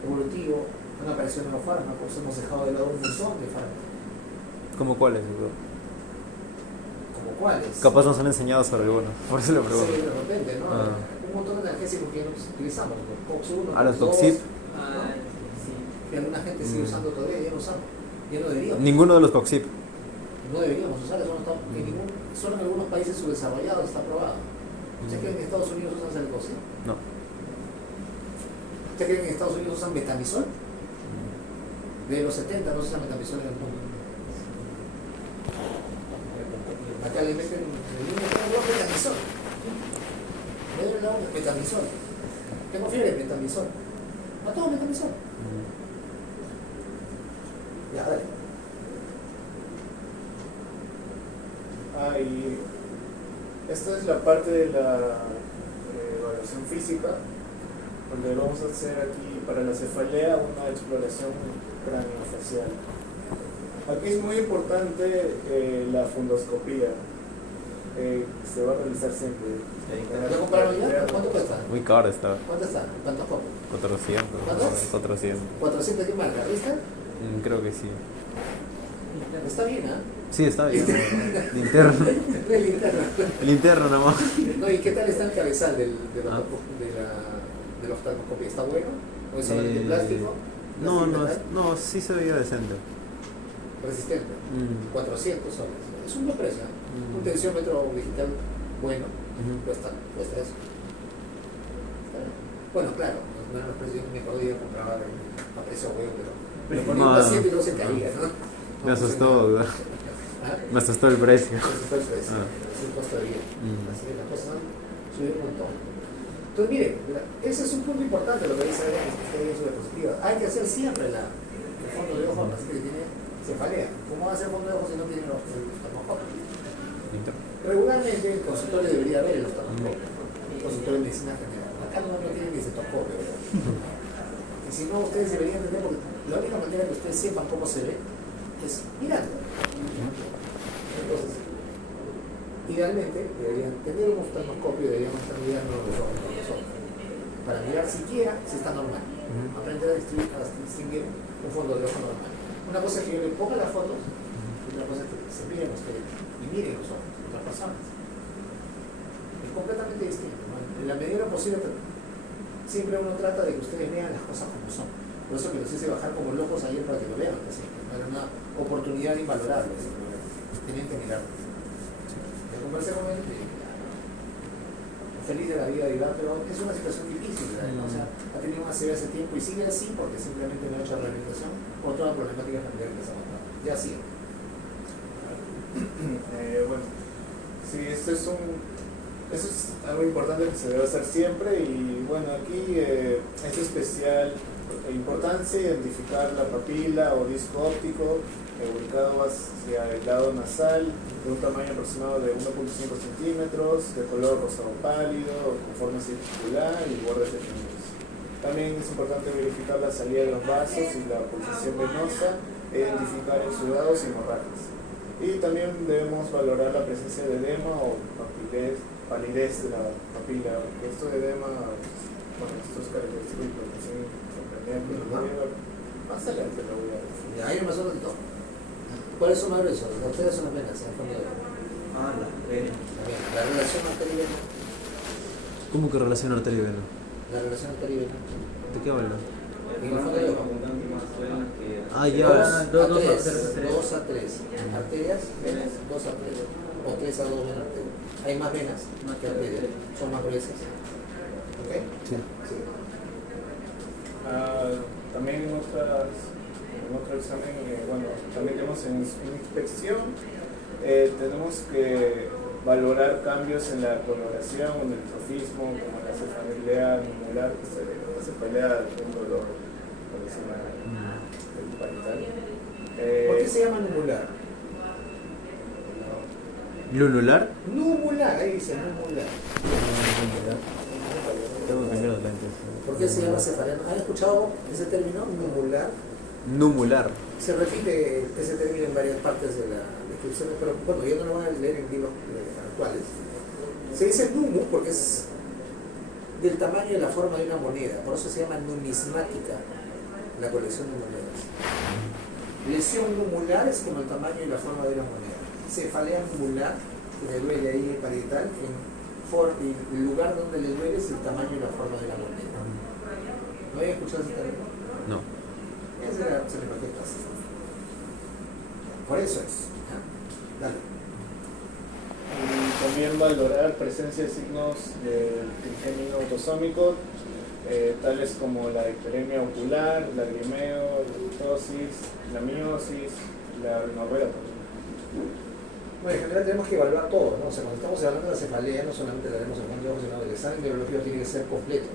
evolutivo, han aparecido nuevos fármacos, hemos dejado de lado un montón de fármacos. ¿Cómo cuáles, doctor? ¿Como cuáles? Capaz nos han enseñado sobre algunos, por eso lo pregunto. Sí, de repente, ¿no? Un montón de analgésicos que ya no utilizamos, los COX-1, los Coxip. Que alguna gente sigue usando todavía, ya no usamos, ya no deberíamos. Ninguno de los Coxip. No deberíamos usar, eso no está, solo en algunos países subdesarrollados está aprobado. ¿Usted cree que en Estados Unidos usan el Coxip? No. ¿Usted cree que en Estados Unidos usan metamizol? De los 70 no se usa metamizol en el mundo. Acá le meten en el niño, tengo metamizol. Me duele la boca, metamizol. Tengo fiebre, metamizol. No todo metamizol. Ya, dale. Y esta es la parte de la evaluación física, donde vamos a hacer aquí para la cefalea una exploración craneofacial. Aquí es muy importante la fundoscopía. Se va a realizar siempre. ¿Lo compraron ya? ¿Cuánto cuesta? Muy caro está. ¿Cuánto está? ¿Cuántos copos? 400. ¿Cuántos? 400. ¿400 qué marca? ¿Vista? Creo que sí. Está bien, ¿ah? Sí, está bien. Linterna. ¿eh? Linterna. Linterna nomás. No, ¿y qué tal está el cabezal del Ah. de la oftalmoscopia? ¿Está bueno? ¿O es solamente plástico? No, ¿Plástico no, metal? no, sí se veía decente. Resistente. Mm. 400 soles. Es un buen precio. ¿eh? Mm. Un tensiómetro digital bueno Ujú. cuesta eso. Está bien. Bueno, claro, no eran los precios, me acuerdo yo compraba a precio huevo, pero ponía un No. paciente y luego se caía, ¿no? Me asustó, ¿verdad? ¿Ah? Me asustó el precio. Ese fue el precio, Ah. es el costo de vida. Mm. Así que las cosas han subido un montón. Entonces, miren, ese es un punto importante lo que dice Adrián, que está ahí en su diapositiva. Hay que hacer siempre el fondo de ojo al paciente que tiene cefalea. ¿Cómo va a hacer fondo de ojo si no tiene el oftalmoscopio? Regularmente el consultorio debería haber el oftalmoscopio, el consultorio de medicina general. Acá no tienen ni cetoscopio. Y si no, ustedes deberían tener, porque la única manera que ustedes sepan cómo se ve es mirando. Entonces, idealmente deberían tener un oftalmoscopio y deberían estar mirando los ojos con los ojos. Para mirar siquiera si está normal. Aprender a distinguir un fondo de ojo normal. Una cosa es que yo le ponga las fotos y otra cosa es que se miren ustedes y miren los ojos de otras personas. Es completamente distinto, ¿no? En la medida de lo posible, siempre uno trata de que ustedes vean las cosas como son. Por eso que los hice bajar como locos ayer para que lo vean. Era una oportunidad invalorable. Tenían que mirarlo. Yo conversé con él y feliz de la vida de Iván, pero es una situación difícil, ¿verdad? O sea, ha tenido una serie hace tiempo y sigue así porque simplemente no ha hecho rehabilitación o toda la problemática familiar que se ha montado. Ya sigue. Bueno, sí, esto es algo importante que se debe hacer siempre y bueno, aquí es especial importancia identificar la papila o disco óptico ubicado hacia el lado nasal de un tamaño aproximado de 1.5 centímetros, de color rosado pálido, con forma circular y bordes definidos. También es importante verificar la salida de los vasos y la pulsación venosa e identificar exudados y hemorragias. Y también debemos valorar la presencia de edema o palidez de la papila. Esto de edema, bueno, esto es característico de hipertensión sorprendente. Más adelante lo voy a decir. Ya, hay más de todo. ¿Cuáles son más gruesos? Los ustedes son las venas, en el fondo de la Las venas. La relación arterial-vena. ¿Cómo que relación arteria y vena? La relación arterial-vena. ¿De qué habla? En el fondo de la Más venas que... Ah, ya. 2 a 3 arterias, venas, 2 a 3 o 3 a 2 venas arterias. Hay más venas que arterias, son más gruesas. ¿Ok? Sí. Sí. También en otro examen, bueno, también tenemos en inspección, tenemos que valorar cambios en la coloración, en el trofismo, como la cefalea numular, que se ve, la cefalea de un dolor por encima del parital. ¿Por qué se llama numular? ¿Lulular? Numular, ahí dice numular. Tengo que cambiar los lentes. ¿Por qué se llama cefalea? ¿Han escuchado ese término, numular? Numular. Se repite ese término en varias partes de la descripción, pero bueno, yo no lo voy a leer en libros actuales. Se dice numu porque es del tamaño y la forma de una moneda, por eso se llama numismática la colección de monedas. Lesión numular es como el tamaño y la forma de una moneda. Cefalea numular, que le duele ahí parietal, el lugar donde le duele es el tamaño y la forma de la moneda. ¿No había escuchado ese término? No. Ese era se me paquete así. Por eso es. ¿Ya? Dale. Y también valorar presencia de signos del trigémino autosómico, tales como la hiperemia ocular, lagrimeo, la litosis, la miosis, la rinorrea. Bueno, en general tenemos que evaluar todo, ¿no? O sea, cuando estamos hablando de la cefalea, no solamente la vemos en el ojo, sino el examen neurológico tiene que ser completo.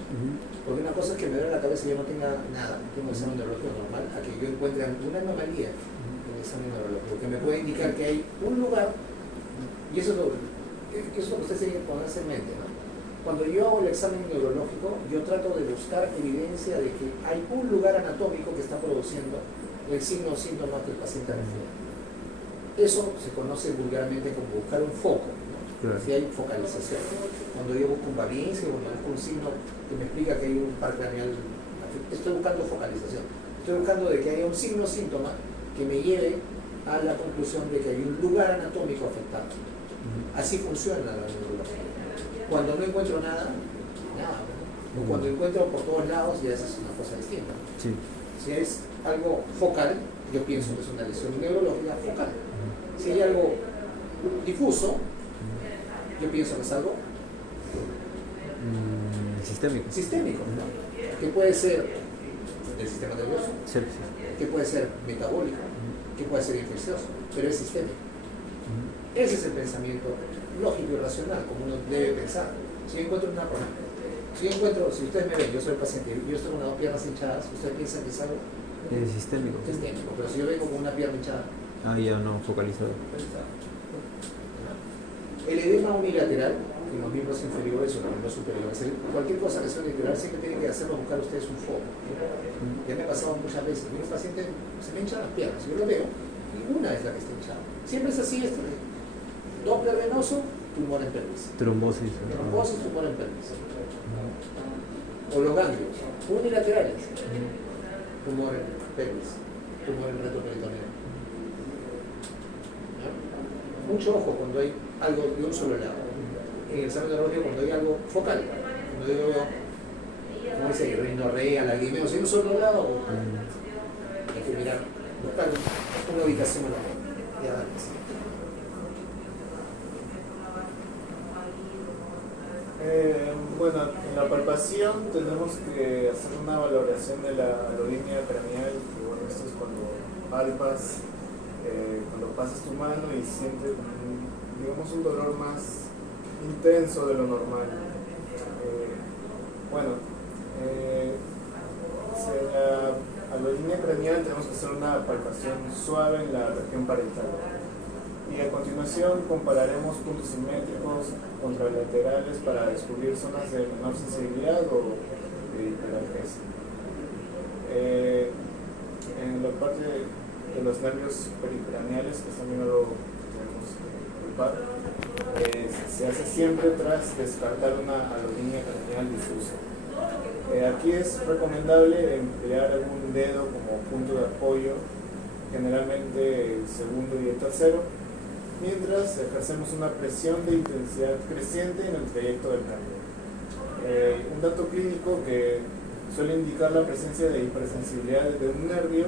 Porque una cosa es que me duele la cabeza y yo no tenga nada, no tengo examen neurológico normal, a que yo encuentre alguna anomalía en el examen neurológico, que me puede indicar que hay un lugar, y eso es lo que ustedes tienen que ponerse en mente, ¿no? Cuando yo hago el examen neurológico, yo trato de buscar evidencia de que hay un lugar anatómico que está produciendo el signo o síntoma que el paciente refiere. Eso se conoce vulgarmente como buscar un foco, ¿no? Claro. Si hay focalización. Cuando yo busco un Babinski, cuando busco un signo que me explica que hay un par craneal, estoy buscando focalización. Estoy buscando de que haya un signo o síntoma que me lleve a la conclusión de que hay un lugar anatómico afectado. Así funciona la neurología. Cuando no encuentro nada, nada. O cuando encuentro por todos lados, ya esa es una cosa distinta. Sí. Si es algo focal, yo pienso que es una lesión neurológica focal. Si hay algo difuso, yo pienso que es algo Sistémico. sistémico, ¿no? Que puede ser del sistema nervioso, Sí, sí. que puede ser metabólico, que puede ser infeccioso, pero es sistémico. Ese es el pensamiento lógico y racional, como uno debe pensar. Si yo encuentro una cosa, si ustedes me ven, yo soy el paciente, yo estoy con las dos piernas hinchadas, ustedes piensan que es algo Es sistémico. sistémico, pero si yo vengo con una pierna hinchada, Ah, ya no, focalizado. el edema unilateral en los miembros inferiores o en los miembros superiores, cualquier cosa que sea unilateral siempre tienen que hacerlo buscar ustedes un foco. Ya me ha pasado muchas veces, un paciente se me hinchan las piernas, yo lo veo y una es la que está hinchada. Siempre es así, Doppler venoso, tumor en pelvis. Trombosis. Trombosis, tumor en pelvis. O los ganglios, unilaterales. Tumor en pelvis, tumor en retroperitoneo. Mucho ojo cuando hay algo de un solo lado. En el examen neurológico, cuando hay algo focal, cuando yo veo, como dice, rinorrea, lagrimeo, si hay un solo lado, hay que mirar, buscar una ubicación en la y análisis. Bueno, en la palpación tenemos que hacer una valoración de la línea craneal, que bueno, esto es cuando palpas, cuando pasas tu mano y sientes, digamos, un dolor más intenso de lo normal. A la línea craneal tenemos que hacer una palpación suave en la región parietal. Y a continuación compararemos puntos simétricos contralaterales para descubrir zonas de menor sensibilidad o de hiperalgesia. En la parte de los nervios pericraneales, que también lo tenemos que culpar, se hace siempre tras descartar una alolínea craneal difusa. Aquí es recomendable emplear algún dedo como punto de apoyo, generalmente el segundo y el tercero, mientras ejercemos una presión de intensidad creciente en el trayecto del cráneo. Un dato clínico que suele indicar la presencia de hipersensibilidad de un nervio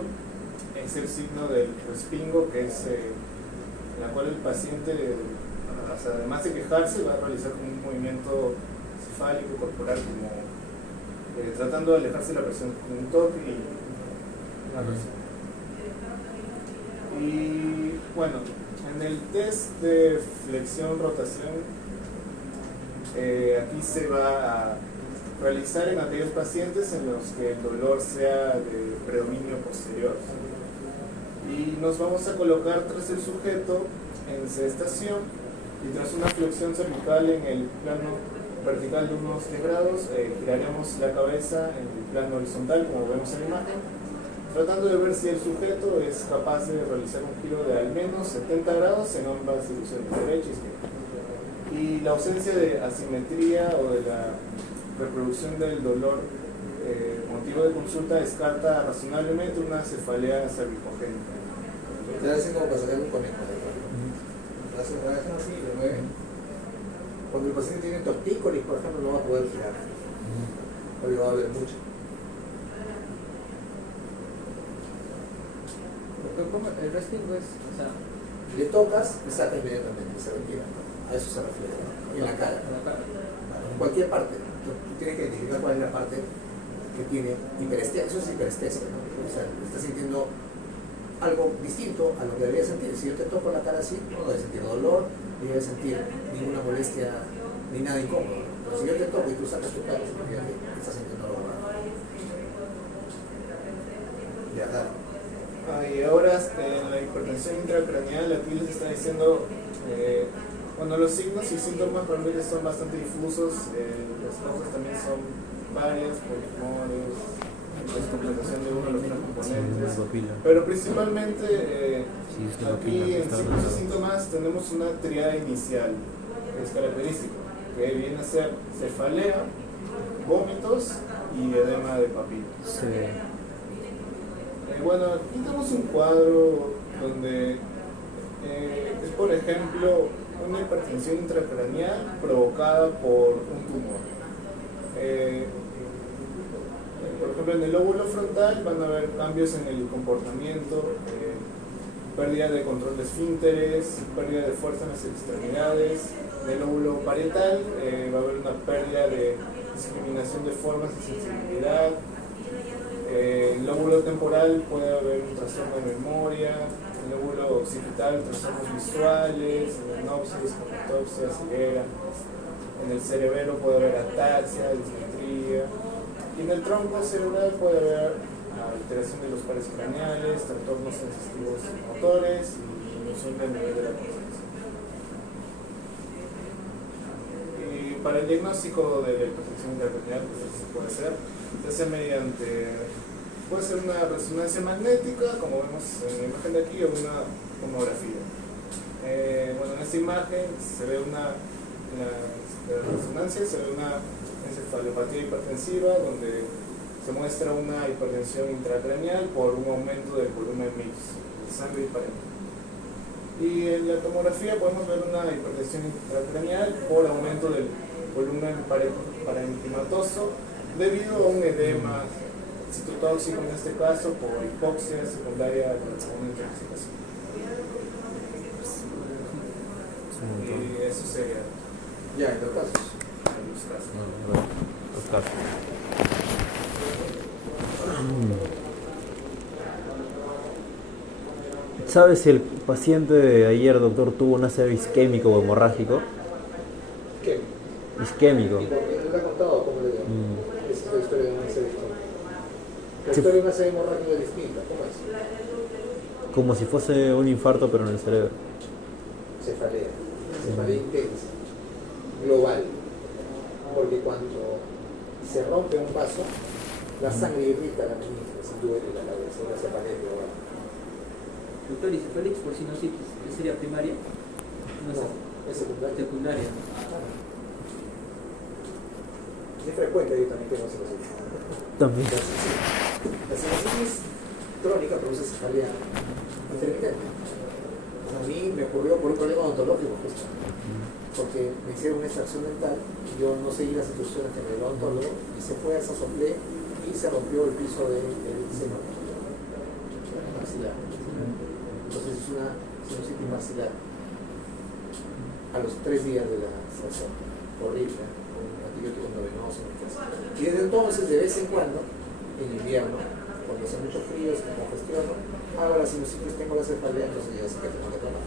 es el signo del respingo, que es en la cual el paciente, además de quejarse, va a realizar un movimiento cefálico corporal como tratando de alejarse de la presión con un toque y una presión. Y bueno, en el test de flexión-rotación, aquí se va a realizar en aquellos pacientes en los que el dolor sea de predominio posterior. Y nos vamos a colocar tras el sujeto en sedestación y tras una flexión cervical en el plano vertical de unos 10 grados, giraremos la cabeza en el plano horizontal, como vemos en la imagen, tratando de ver si el sujeto es capaz de realizar un giro de al menos 70 grados en ambas direcciones, derecha y izquierda. Y la ausencia de asimetría o de la reproducción del dolor motivo de consulta descarta razonablemente una cefalea cervicogénica. Te hacen como para sacar un conejo. Hacen así y lo mueven. Cuando el paciente tiene tortícolis, por ejemplo, no va a poder girar. Porque va a haber mucho. El resting es, o sea, Le tocas y saca inmediatamente, se retira. A eso se refiere, ¿no? Y en la cara. En cualquier parte. Tú tienes que identificar cuál es la parte que tiene hiperestesia. Eso es hiperestesia, ¿no? O sea, estás sintiendo algo distinto a lo que deberías sentir. Si yo te toco la cara así, no debes sentir dolor, ni debes sentir ninguna molestia, ni nada incómodo. Pero si yo te toco y tú sacas tu cara, significa que estás sintiendo algo raro. Ya, dale. Y ahora en la hipertensión intracraneal, aquí les está diciendo Bueno, los signos y síntomas realmente son bastante difusos, las causas también son varias, por tumores, descompensación de uno de los tres componentes, pero principalmente aquí en signos y síntomas tenemos una triada inicial que es característica, que viene a ser cefalea, vómitos y edema de papila. Sí. Bueno, aquí tenemos un cuadro donde es, por ejemplo, una hipertensión intracraneal provocada por un tumor. Por ejemplo, en el lóbulo frontal van a haber cambios en el comportamiento, pérdida de control de esfínteres, pérdida de fuerza en las extremidades. En el lóbulo parietal va a haber una pérdida de discriminación de formas y sensibilidad. En el lóbulo temporal puede haber un trastorno de memoria. En el lóbulo occipital, trastornos visuales, náuseas, comatopsia, ceguera. En el cerebelo puede haber ataxia, dismetría. Y en el tronco cerebral puede haber alteración de los pares craneales, trastornos sensitivos motores y disminución del nivel de la conciencia. Y para el diagnóstico de la hipertensión intracraneal, pues se puede hacer, se hace puede ser una resonancia magnética, como vemos en la imagen de aquí, o una tomografía. Bueno, en esta imagen se ve en la resonancia se ve una encefalopatía hipertensiva, donde se muestra una hipertensión intracraneal por un aumento del volumen mix de sangre y parénquima. Y en la tomografía podemos ver una hipertensión intracraneal por aumento del volumen parenquimatoso debido a un edema citotóxico, en este caso por hipoxia secundaria a una intoxicación. Y eso sería Ya, en los casos. los casos. Los casos. ¿Sabes si el paciente de ayer, doctor, tuvo un ACV isquémico o hemorrágico? ¿Qué? Isquémico. ¿Y por qué le ha contado cómo le dio? Esa es la historia de una ACV. La Sí. historia de una ACV hemorrágica es distinta. ¿Cómo es? Como si fuese un infarto, pero en el cerebro. Cefalea. Cefalea intensa. Global. Porque cuando se rompe un vaso, la sangre irrita la meninges y duele la cabeza. La cefalea global. Doctor, ¿y cefalea por sinusitis? ¿Qué sería primaria? No sé. Es secundaria. Secundaria. Es frecuente, yo también tengo sinusitis. También. La sinusitis crónica produce cefalea intermitente. A mí me ocurrió por un problema odontológico justo, porque me hicieron una extracción dental y yo no seguí las instrucciones que me dio el odontólogo y se fue a esa soplé y se rompió el piso del seno maxilar. Entonces es una sinusitis maxilar a los 3 días de la extracción, horrible, con antibiótico endovenoso. Y desde entonces, de vez en cuando, en invierno, cuando hace mucho frío, es que congestiono, hago la sinusitis, tengo la cefalea, entonces ya sé que tengo que tomar.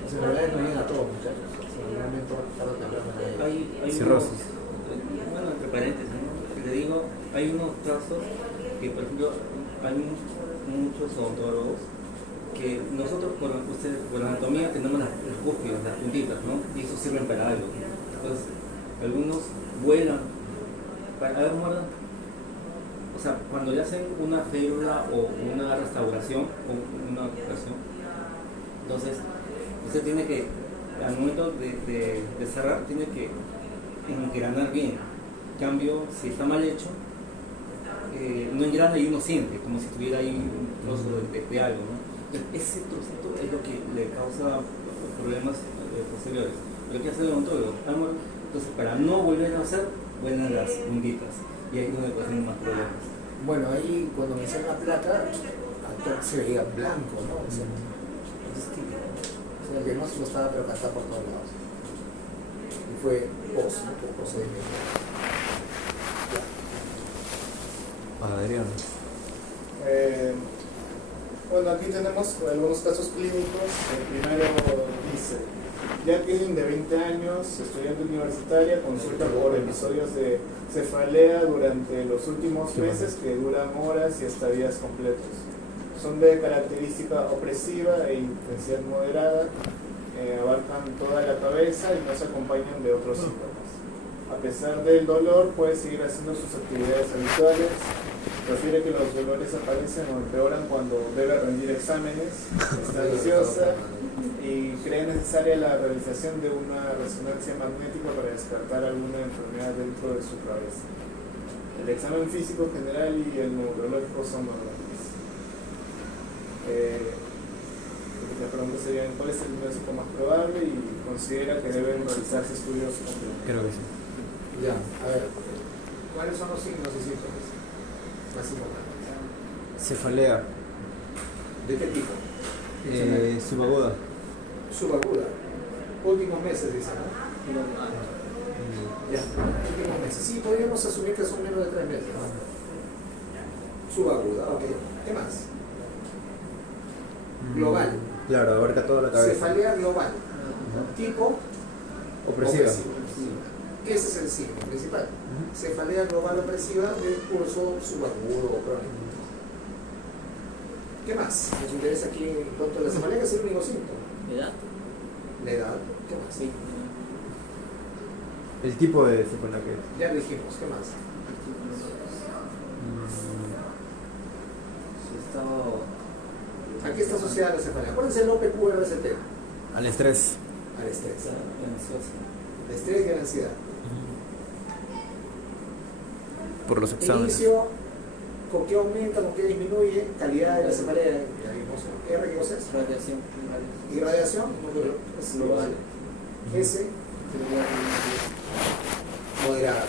Las enfermedades no llegan a todos, muchachos. En algún momento, tarde o temprano, Hay Cirrosis. bueno, entre paréntesis, ¿no? Le digo, hay unos casos que, por ejemplo, hay muchos odontólogos que nosotros por la anatomía tenemos las cúspides, las puntitas, ¿no? Y eso sirven para algo. Entonces, algunos vuelan para muerdan. O sea, cuando le hacen una férula o una restauración o una operación, entonces usted tiene que, al momento de cerrar, tiene que engranar bien. En cambio, si está mal hecho, no engrana y uno siente como si tuviera ahí un trozo de algo, ¿no? Entonces, ese trocito es lo que le causa problemas posteriores. Lo que hace el odontólogo, entonces para no volver a hacer, vuelven las puntitas y ahí es donde pueden tener más problemas. bueno, ahí cuando me hicieron la placa, se veía blanco, ¿no? O sea, el diagnóstico estaba pero cantado por todos lados. Y fue post, ¿no? Por procedimiento. Adrián. Bueno, aquí tenemos algunos casos clínicos. El primero dice: Jacqueline, de 20 años, estudiante universitaria, consulta por episodios de cefalea durante los últimos meses que duran horas y hasta días completos. son de característica opresiva e intensidad moderada, abarcan toda la cabeza y no se acompañan de otros síntomas. A pesar del dolor, puede seguir haciendo sus actividades habituales. Refiere que los dolores aparecen o empeoran cuando debe rendir exámenes, está ansiosa y cree necesaria la realización de una resonancia magnética para descartar alguna enfermedad dentro de su cabeza. El examen físico general y el neurológico son normales. La pregunta sería cuál es el diagnóstico más probable y considera que deben realizarse estudios complementarios. Creo que sí. Ya, a ver, ¿cuáles son los signos y síntomas más importantes? Cefalea. ¿De qué tipo? Subaguda. Subaguda. Últimos meses, dicen, ¿no? Ya, últimos meses. Sí, podríamos asumir que son menos de 3 meses, ¿no? Subaguda, ok. ¿Qué más? Global. Claro, abarca toda la cabeza. Cefalea global. Tipo Opresiva. Ese es el signo principal. Cefalea global opresiva de curso subagudo o crónico. ¿Qué más? Nos interesa aquí en cuanto a la cefalea, que es el único síntoma. ¿Edad? La edad. ¿Qué más? Sí. El tipo de cefalea que es. Ya lo dijimos. ¿Qué más? ¿A qué está asociada la cefalea? Acuérdense el OPQ-RCT. Al estrés. Al estrés. Ansiosa. El estrés y la ansiedad. Por los exámenes. Inicio, ¿con qué aumenta, con qué disminuye? Calidad de la cefalea. Ya vimos. R, ¿qué cosa es? Radiación. Irradiación, es global. S, moderada.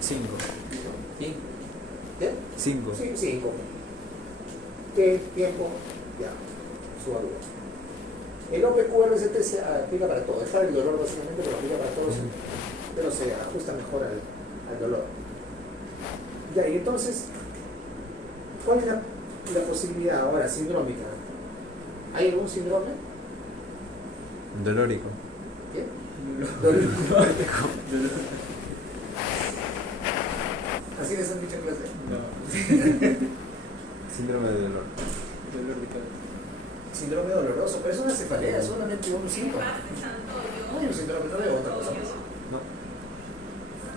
5. Sí. ¿Qué? 5. Sí, 5. ¿Qué tiempo? Ya, subaguda. El OPQ-RCT se aplica para todo. Es para el dolor básicamente, pero aplica para todos, pero se ajusta mejor al dolor. Ya, y entonces, ¿cuál es la posibilidad ahora sindrómica? ¿Hay algún síndrome? Dolórico. ¿Qué? ¿Así les han dicho en clase? Síndrome de dolor. Síndrome doloroso, pero es una cefalea, es solamente un síntoma. No hay un síndrome, no hay otra cosa más. No.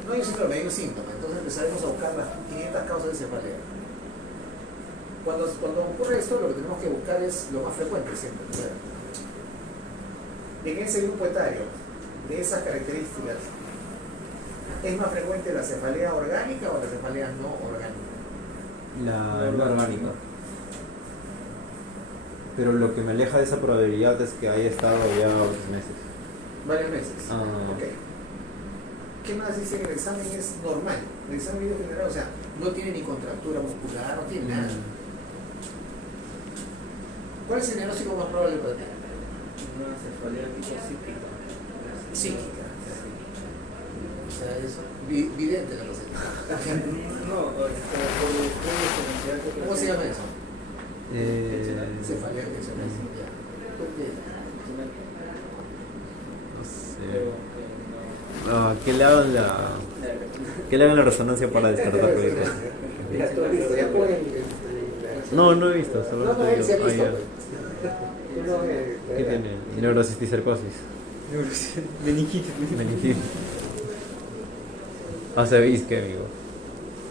No hay un síndrome, hay un síntoma. Entonces empezaremos a buscar las 500 causas de cefalea. Cuando ocurre esto, lo que tenemos que buscar es lo más frecuente siempre. En ese grupo etario, de esas características, ¿es más frecuente la cefalea orgánica o la cefalea no orgánica? La no orgánica. Pero lo que me aleja de esa probabilidad es que haya estado ya varios meses. Varios meses. Ah. Ok. ¿Qué más dice que el examen es normal? El examen video general, o sea, no tiene ni contractura muscular, no tiene nada. ¿Cuál es el diagnóstico más probable para ti? Una cefalea tipo psíquica. Psíquica. O sea, es vidente la cosa. No, por estudios de ¿Cómo se llama eso? Cefalea tensional. No sé. No, que le hagan la resonancia para descartar proyectos. Ya tú has visto, ya ponen. No he visto, solo No, te él se ha digo. visto. Ah, ya. ¿Qué tiene? Neurocisticercosis. Meningitis. Meningitis. Ácido isquémico.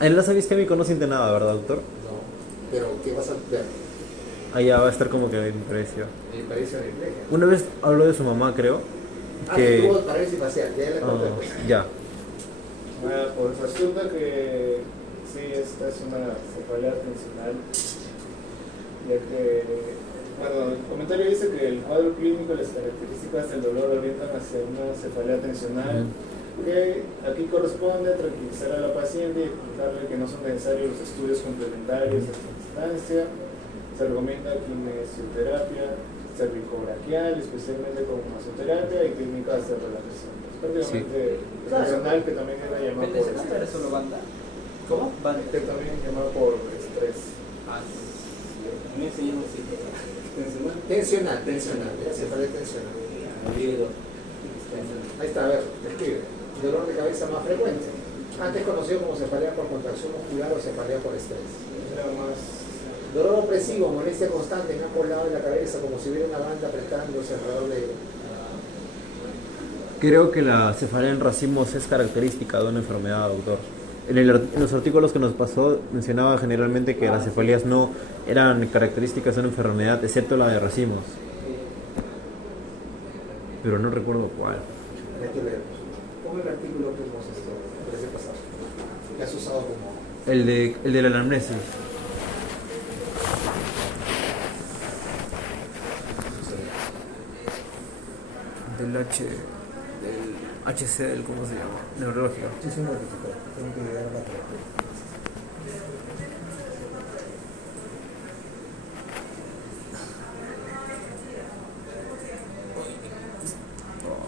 El ácido isquémico no siente nada, ¿verdad, doctor? No, pero ¿qué vas a ver? Allá va a estar como que en precio. El parálisis hemiplegia. Una vez habló de su mamá, creo. Que Que. tuvo parálisis facial, ya la conté. Ya. Bueno, pues resulta que sí, esta es una cefalea tensional, ya que, bueno, el comentario dice que el cuadro clínico y las características del dolor orientan hacia una cefalea tensional, que aquí corresponde tranquilizar a la paciente y explicarle que no son necesarios los estudios complementarios a esta instancia. Se recomienda kinesioterapia cervicobraquial, especialmente con masoterapia y técnicas de relajación. Es prácticamente funcional, que también era llamado por estrés. ¿Pero solo banda? ¿Cómo? Banda. Que también llamado por estrés. Ah, a mí se llama así. Tensional, ya cefalea tensional. Ahí está, a ver, describe. Dolor de cabeza más frecuente. Antes conocido como cefalea por contracción muscular o cefalea por estrés. Era más Dolor opresivo, molestia constante en ambos lados de la cabeza, como si hubiera una banda apretándose alrededor de... Creo que la cefalea en racimos es característica de una enfermedad, doctor. En los artículos que nos pasó mencionaba generalmente que las cefaleas no eran características de una enfermedad, excepto la de racimos. Pero no recuerdo cuál. Hay que leer. Pongo el artículo que hemos parece pasar. Que has usado como... El de la anamnesis. Del HC, ¿cómo se llama? Neurológico. Sí, sí, un ratito. Tengo que llegar a la terapia.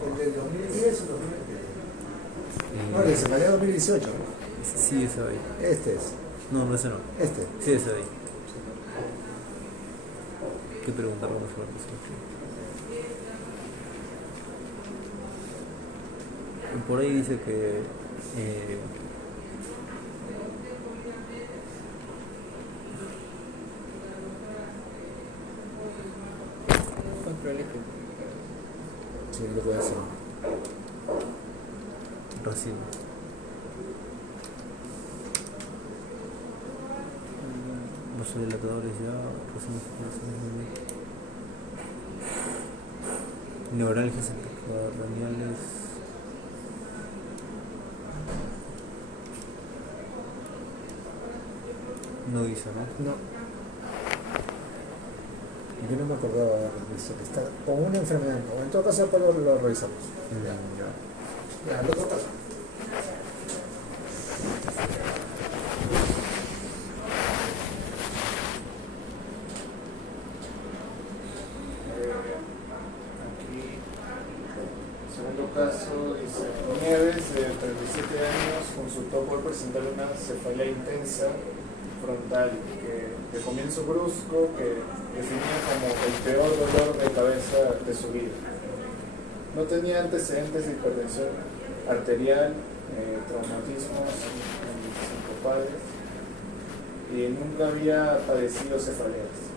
¿El del 2010 o 2020? No, el de Semana 2018. Sí, ese ahí. Este es. No, ese no. Este. Sí, ese ahí. ¿Qué preguntar vamos a ver? Por ahí dice que Sí, lo voy a hacer. racimo. Vasodilatadores ya, neuralgias intracraniales. No dice, ¿no? No. Yo no me acordaba de eso, que está con una enfermedad. O en todo caso, después lo revisamos. Ya, lo otro caso. Aquí, segundo caso, dice Nieves, de 37 años, consultó por presentar una cefalea intensa frontal que de comienzo brusco, que definía como el peor dolor de cabeza de su vida. No tenía antecedentes de hipertensión arterial, traumatismos sincopales y nunca había padecido cefaleas.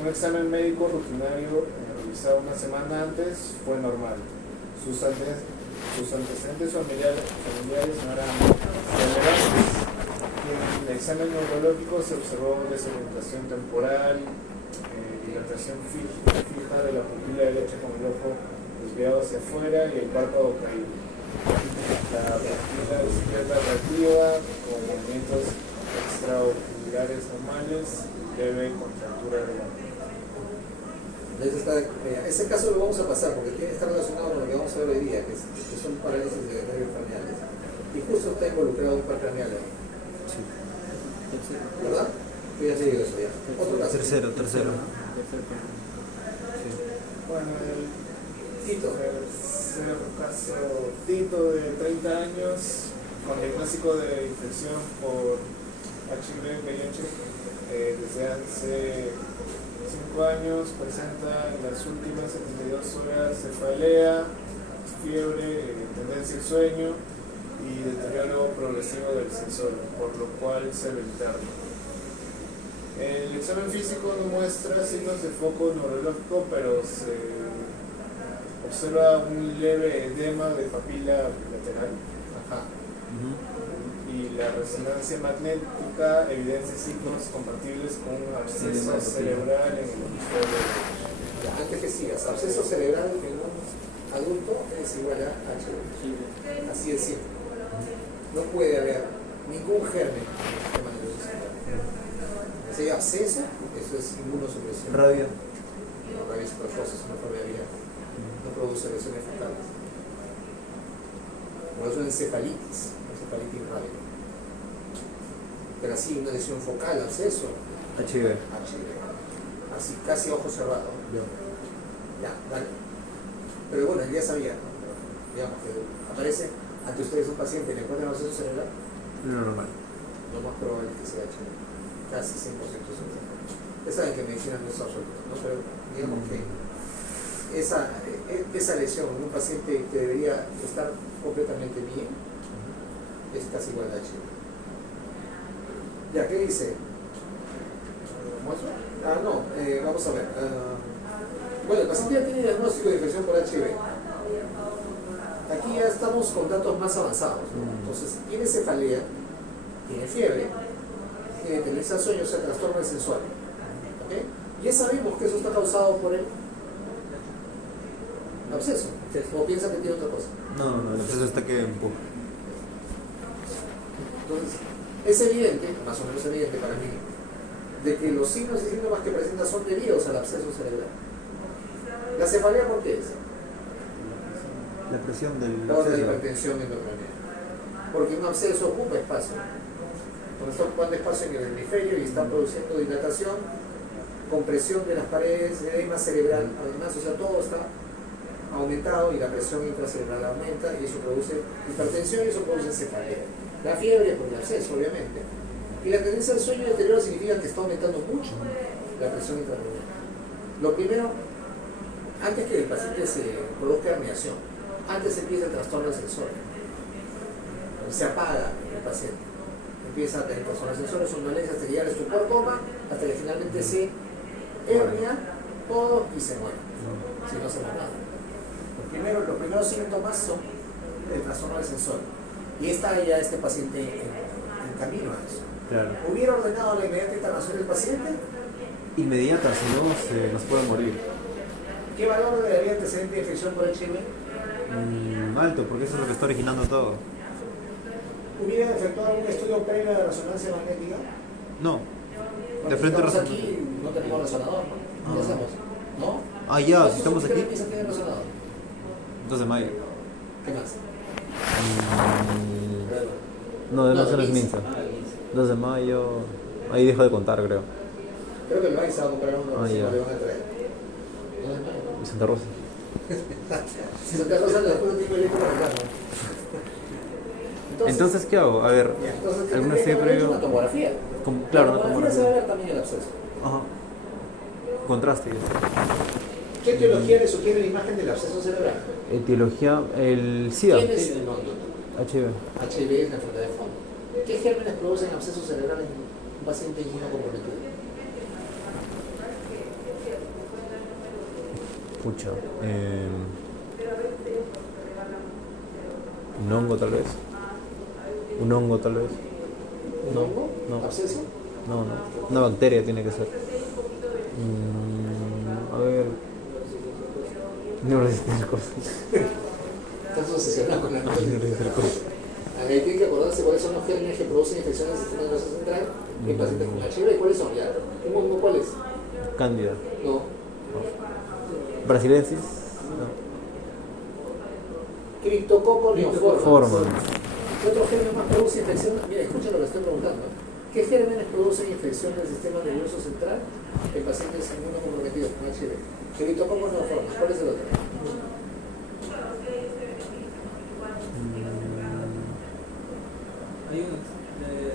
Un examen médico rutinario realizado una semana antes fue normal. Sus antecedentes familiares no eran relevantes. En el examen neurológico se observó desorientación temporal, dilatación fija de la pupila derecha con el ojo desviado hacia afuera y el párpado caído. La pupila izquierda reactiva con movimientos extraoculares normales, leve contractura de la ese caso lo vamos a pasar porque está relacionado con lo que vamos a ver hoy día, que son parálisis de nervios craneales. Y justo está involucrado un par craneal ahí. Sí. ¿Verdad? Tú ya has leído eso ya. Otro caso. Tercero. Bueno, el Tito. tercer caso, Tito, de 30 años, con diagnóstico de infección por HIV-VIH desde hace 5 años, presenta en las últimas 72 horas cefalea, fiebre, tendencia al sueño y deterioro progresivo del sensor, por lo cual se ve interno. El examen físico no muestra signos de foco neurológico, pero se observa un leve edema de papila lateral. Ajá. Y la resonancia magnética evidencia signos compatibles con un absceso cerebral en el hemisferio derecho. Ya, antes que sigas, absceso cerebral en un adulto es igual a HIV. Así es simple. No puede haber ningún germen en el sistema nervioso central. Si hay absceso, eso es inmunosupresión. Radio. No, rabia es otra cosa, es una forma de vida. No produce lesiones fetales. Por eso es encefalitis rabia. Pero así una lesión focal, absceso, HIV. así casi ojo cerrado. Ya, dale. Pero bueno, él ya sabía, ¿no? Digamos que aparece ante ustedes un paciente, le encuentran absceso cerebral, No normal. lo más probable es que sea HIV. Casi 100% seguro. Ya saben que medicina no es absoluta, ¿no? Pero digamos que esa lesión en un paciente que debería estar completamente bien es casi igual a HIV. Ya, ¿qué dice? eso? No, vamos a ver. Bueno, el paciente ya tiene diagnóstico de infección por HIV. Aquí ya estamos con datos más avanzados, ¿no? Entonces, tiene cefalea, tiene fiebre, tiene tendencia al sueño, o sea, trastorno del sensual. ¿Okay? Ya sabemos que eso está causado por el absceso. ¿O piensa que tiene otra cosa? No, el absceso está que empuja. Entonces, es evidente, más o menos evidente para mí, de que los signos y síntomas que presenta son debidos al absceso cerebral. ¿La cefalea por qué es? La presión del Por la absceso. hipertensión endocraniana. Porque un absceso ocupa espacio. Cuando está ocupando espacio en el hemisferio y está produciendo dilatación, compresión de las paredes, edema cerebral, además, o sea, todo está aumentado y la presión intracerebral aumenta y eso produce hipertensión y eso produce cefalea. La fiebre por el absceso, obviamente. Y la tendencia al sueño deterioro significa que está aumentando mucho la presión intracraniana. Lo primero, antes que el paciente se produzca herniación, antes empieza el trastorno sensorial. Se apaga el paciente. Empieza a tener trastornos sensoriales, somnolencia hasta llegar a estupor, coma, hasta que finalmente se hernia todo y se muere. Si no se muere. Los primeros síntomas son el trastorno del sensor. Y está ya este paciente en camino a eso. Claro. ¿Hubiera ordenado la inmediata internación del paciente? Inmediata, si no se nos puede morir. ¿Qué valor le daría antecedente de infección por HIV? Alto, porque eso es lo que está originando todo. ¿Hubiera efectuado algún estudio previo de resonancia magnética? No. Porque De frente estamos resonancia. aquí, no tenemos resonador, ¿no? ¿Qué hacemos? ¿No? Ah, ya, si estamos aquí. ¿Qué tiene resonador? 2 de mayo. ¿Qué más? No, de No, no es Minsa. 2 de mayo. Ahí dejo de contar, creo. Creo que el Vais va a comprar uno, Ah, si ya. no le van a traer. Y Santa Rosa. Si Santa Rosa después no tengo el eco para acá, ¿no? Entonces, ¿qué hago? A ver, Entonces, ¿alguna tendría que haber hecho previo? una tomografía. Claro, la una tomografía se va a tomografía. ver también el absceso. Ajá. Contraste. ¿Qué etiología le sugiere la imagen del absceso cerebral? Etiología, el SIDA. ¿Quién es el nodo? HIV. HIV es la enfermedad de fondo. ¿Qué gérmenes producen absceso cerebral en un paciente inmunocomprometido? Pucha. Un hongo tal vez. Un hongo tal vez. ¿Un hongo? No. ¿Absceso? No. Una bacteria tiene que ser. A ver. No resiste el coso. Estás obsesionado con la No resiste el coso. Ahí tienen que acordarse cuáles son los gérmenes que producen infecciones del sistema nervioso central en pacientes con HIV. ¿Cuáles son? Ya. ¿Un hongo cuál es? Cándida. No. Brasilensis. Criptococo neoformans. Formans. ¿Qué otro germen más produce infección? Mira, escucha lo que estoy preguntando. ¿Qué gérmenes producen infección del sistema nervioso central en pacientes inmunocomprometidos con HIV? Criptococo neoformans. ¿Cuál es el otro? Hay unos.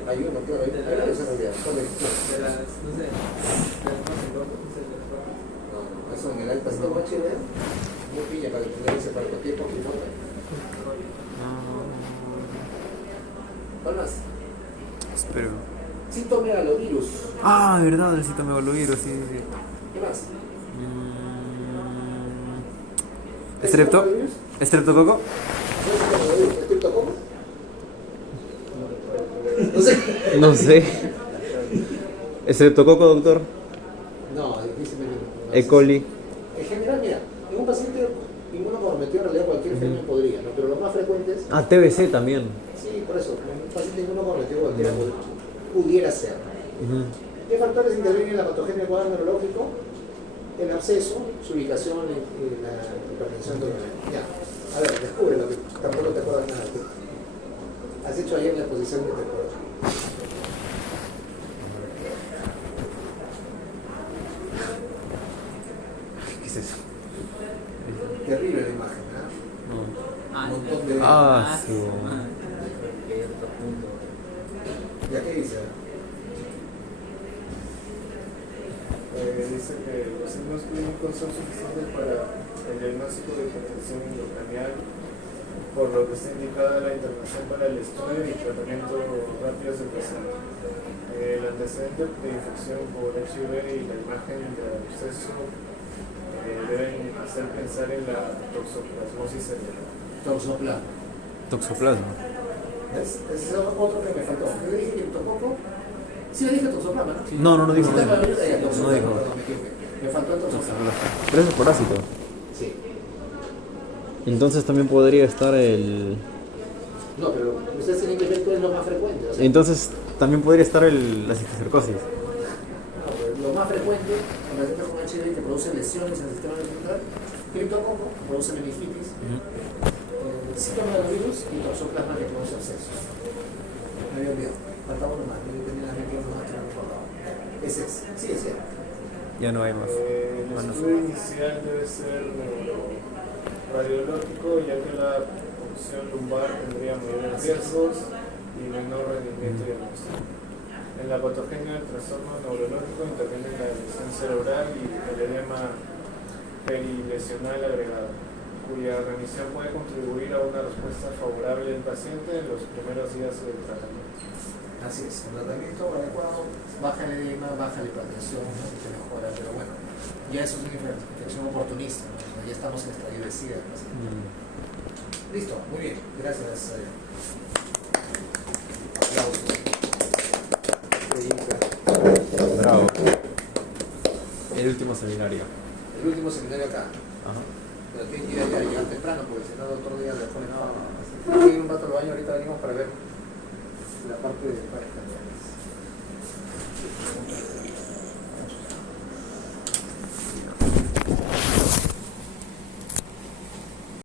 Hay uno, claro. Hay varios en realidad. ¿Cuál es? De las, no sé, de las más importantes, No, eso en el paciente con HIV muy piña para tener ese para cualquier Pokémon. ¿Cuál más? Espero. Citomegalovirus. Ah, verdad, el citomegalovirus, sí. ¿Qué más? ¿Estrepto? ¿Citomegalovirus? ¿Estreptococo? ¿No es citomegalovirus? ¿Estreptococo? No sé. No sé. ¿Estreptococo, doctor? No, difícilmente. No, E. coli. En general, mira, en un paciente inmunocomprometido en realidad cualquier germen podría, ¿no? Pero lo más frecuente es, Ah, TBC también. sí, por eso, en un paciente inmunocomprometido cualquiera pudiera ser. ¿Qué factores intervienen en la patogenia del cuadro neurológico? El absceso, su ubicación en la hipertensión endocrinal. Ya, a ver, descubre lo que tampoco te acuerdas nada. Has hecho ayer la exposición que te acuerdas. ¿Qué es eso? Terrible la imagen, ¿ah? Un montón de... Ah, sí. ¿Ya qué dice? Dice que los signos clínicos son suficientes para el diagnóstico de hipertensión endocranial, por lo que está indicada la internación para el estudio y tratamiento rápido del paciente. el antecedente de infección por HIV y la imagen del absceso deben hacer pensar en la toxoplasmosis cerebral. Toxoplasma. Toxoplasma. ¿Ves? Ese es otro que me faltó. ¿Qué dije? ¿Criptococo? Sí, le dije toxoplasma, ¿no? No dijo. Sistema de No vida, toxoplasma, dijo. perdón, me equivoqué. Me faltó el toxoplasma. Pero es parásito. Sí. Entonces también podría estar el... No, pero ustedes tienen que ver cuál es lo más frecuente. O sea, Entonces también podría estar la cisticercosis. no, pero lo más frecuente en la gente con HIV que produce lesiones en el sistema nervioso central, criptococo, que produce meningitis, citomegalovirus y toxoplasma que produce abscesos. Me había olvidado. Faltaba uno más. Yo tenía la mente uno más que no me acordaba. Ese es. Sí, ese es. Ya no hay más. El estudio inicial debe ser radiológico, ya que la punción lumbar tendría mayores riesgos y menor rendimiento diagnóstico. En la patogenia del trastorno neurológico interviene la lesión cerebral y el edema perilesional agregado, cuya remisión puede contribuir a una respuesta favorable del paciente en los primeros días del tratamiento. Así es, el tratamiento adecuado, baja el edema, baja la hipertensión, ¿no? Y se mejora, pero bueno, ya eso es una infección oportunista, ¿no? O sea, ya estamos en estadio de SIDA. Listo, muy bien, gracias. Aplausos. Bravo. El último seminario. El último seminario acá, Ajá. pero tienen que llegar temprano porque si no otro día le ponen no. Ir un rato al baño, ahorita venimos para ver la parte de parejas.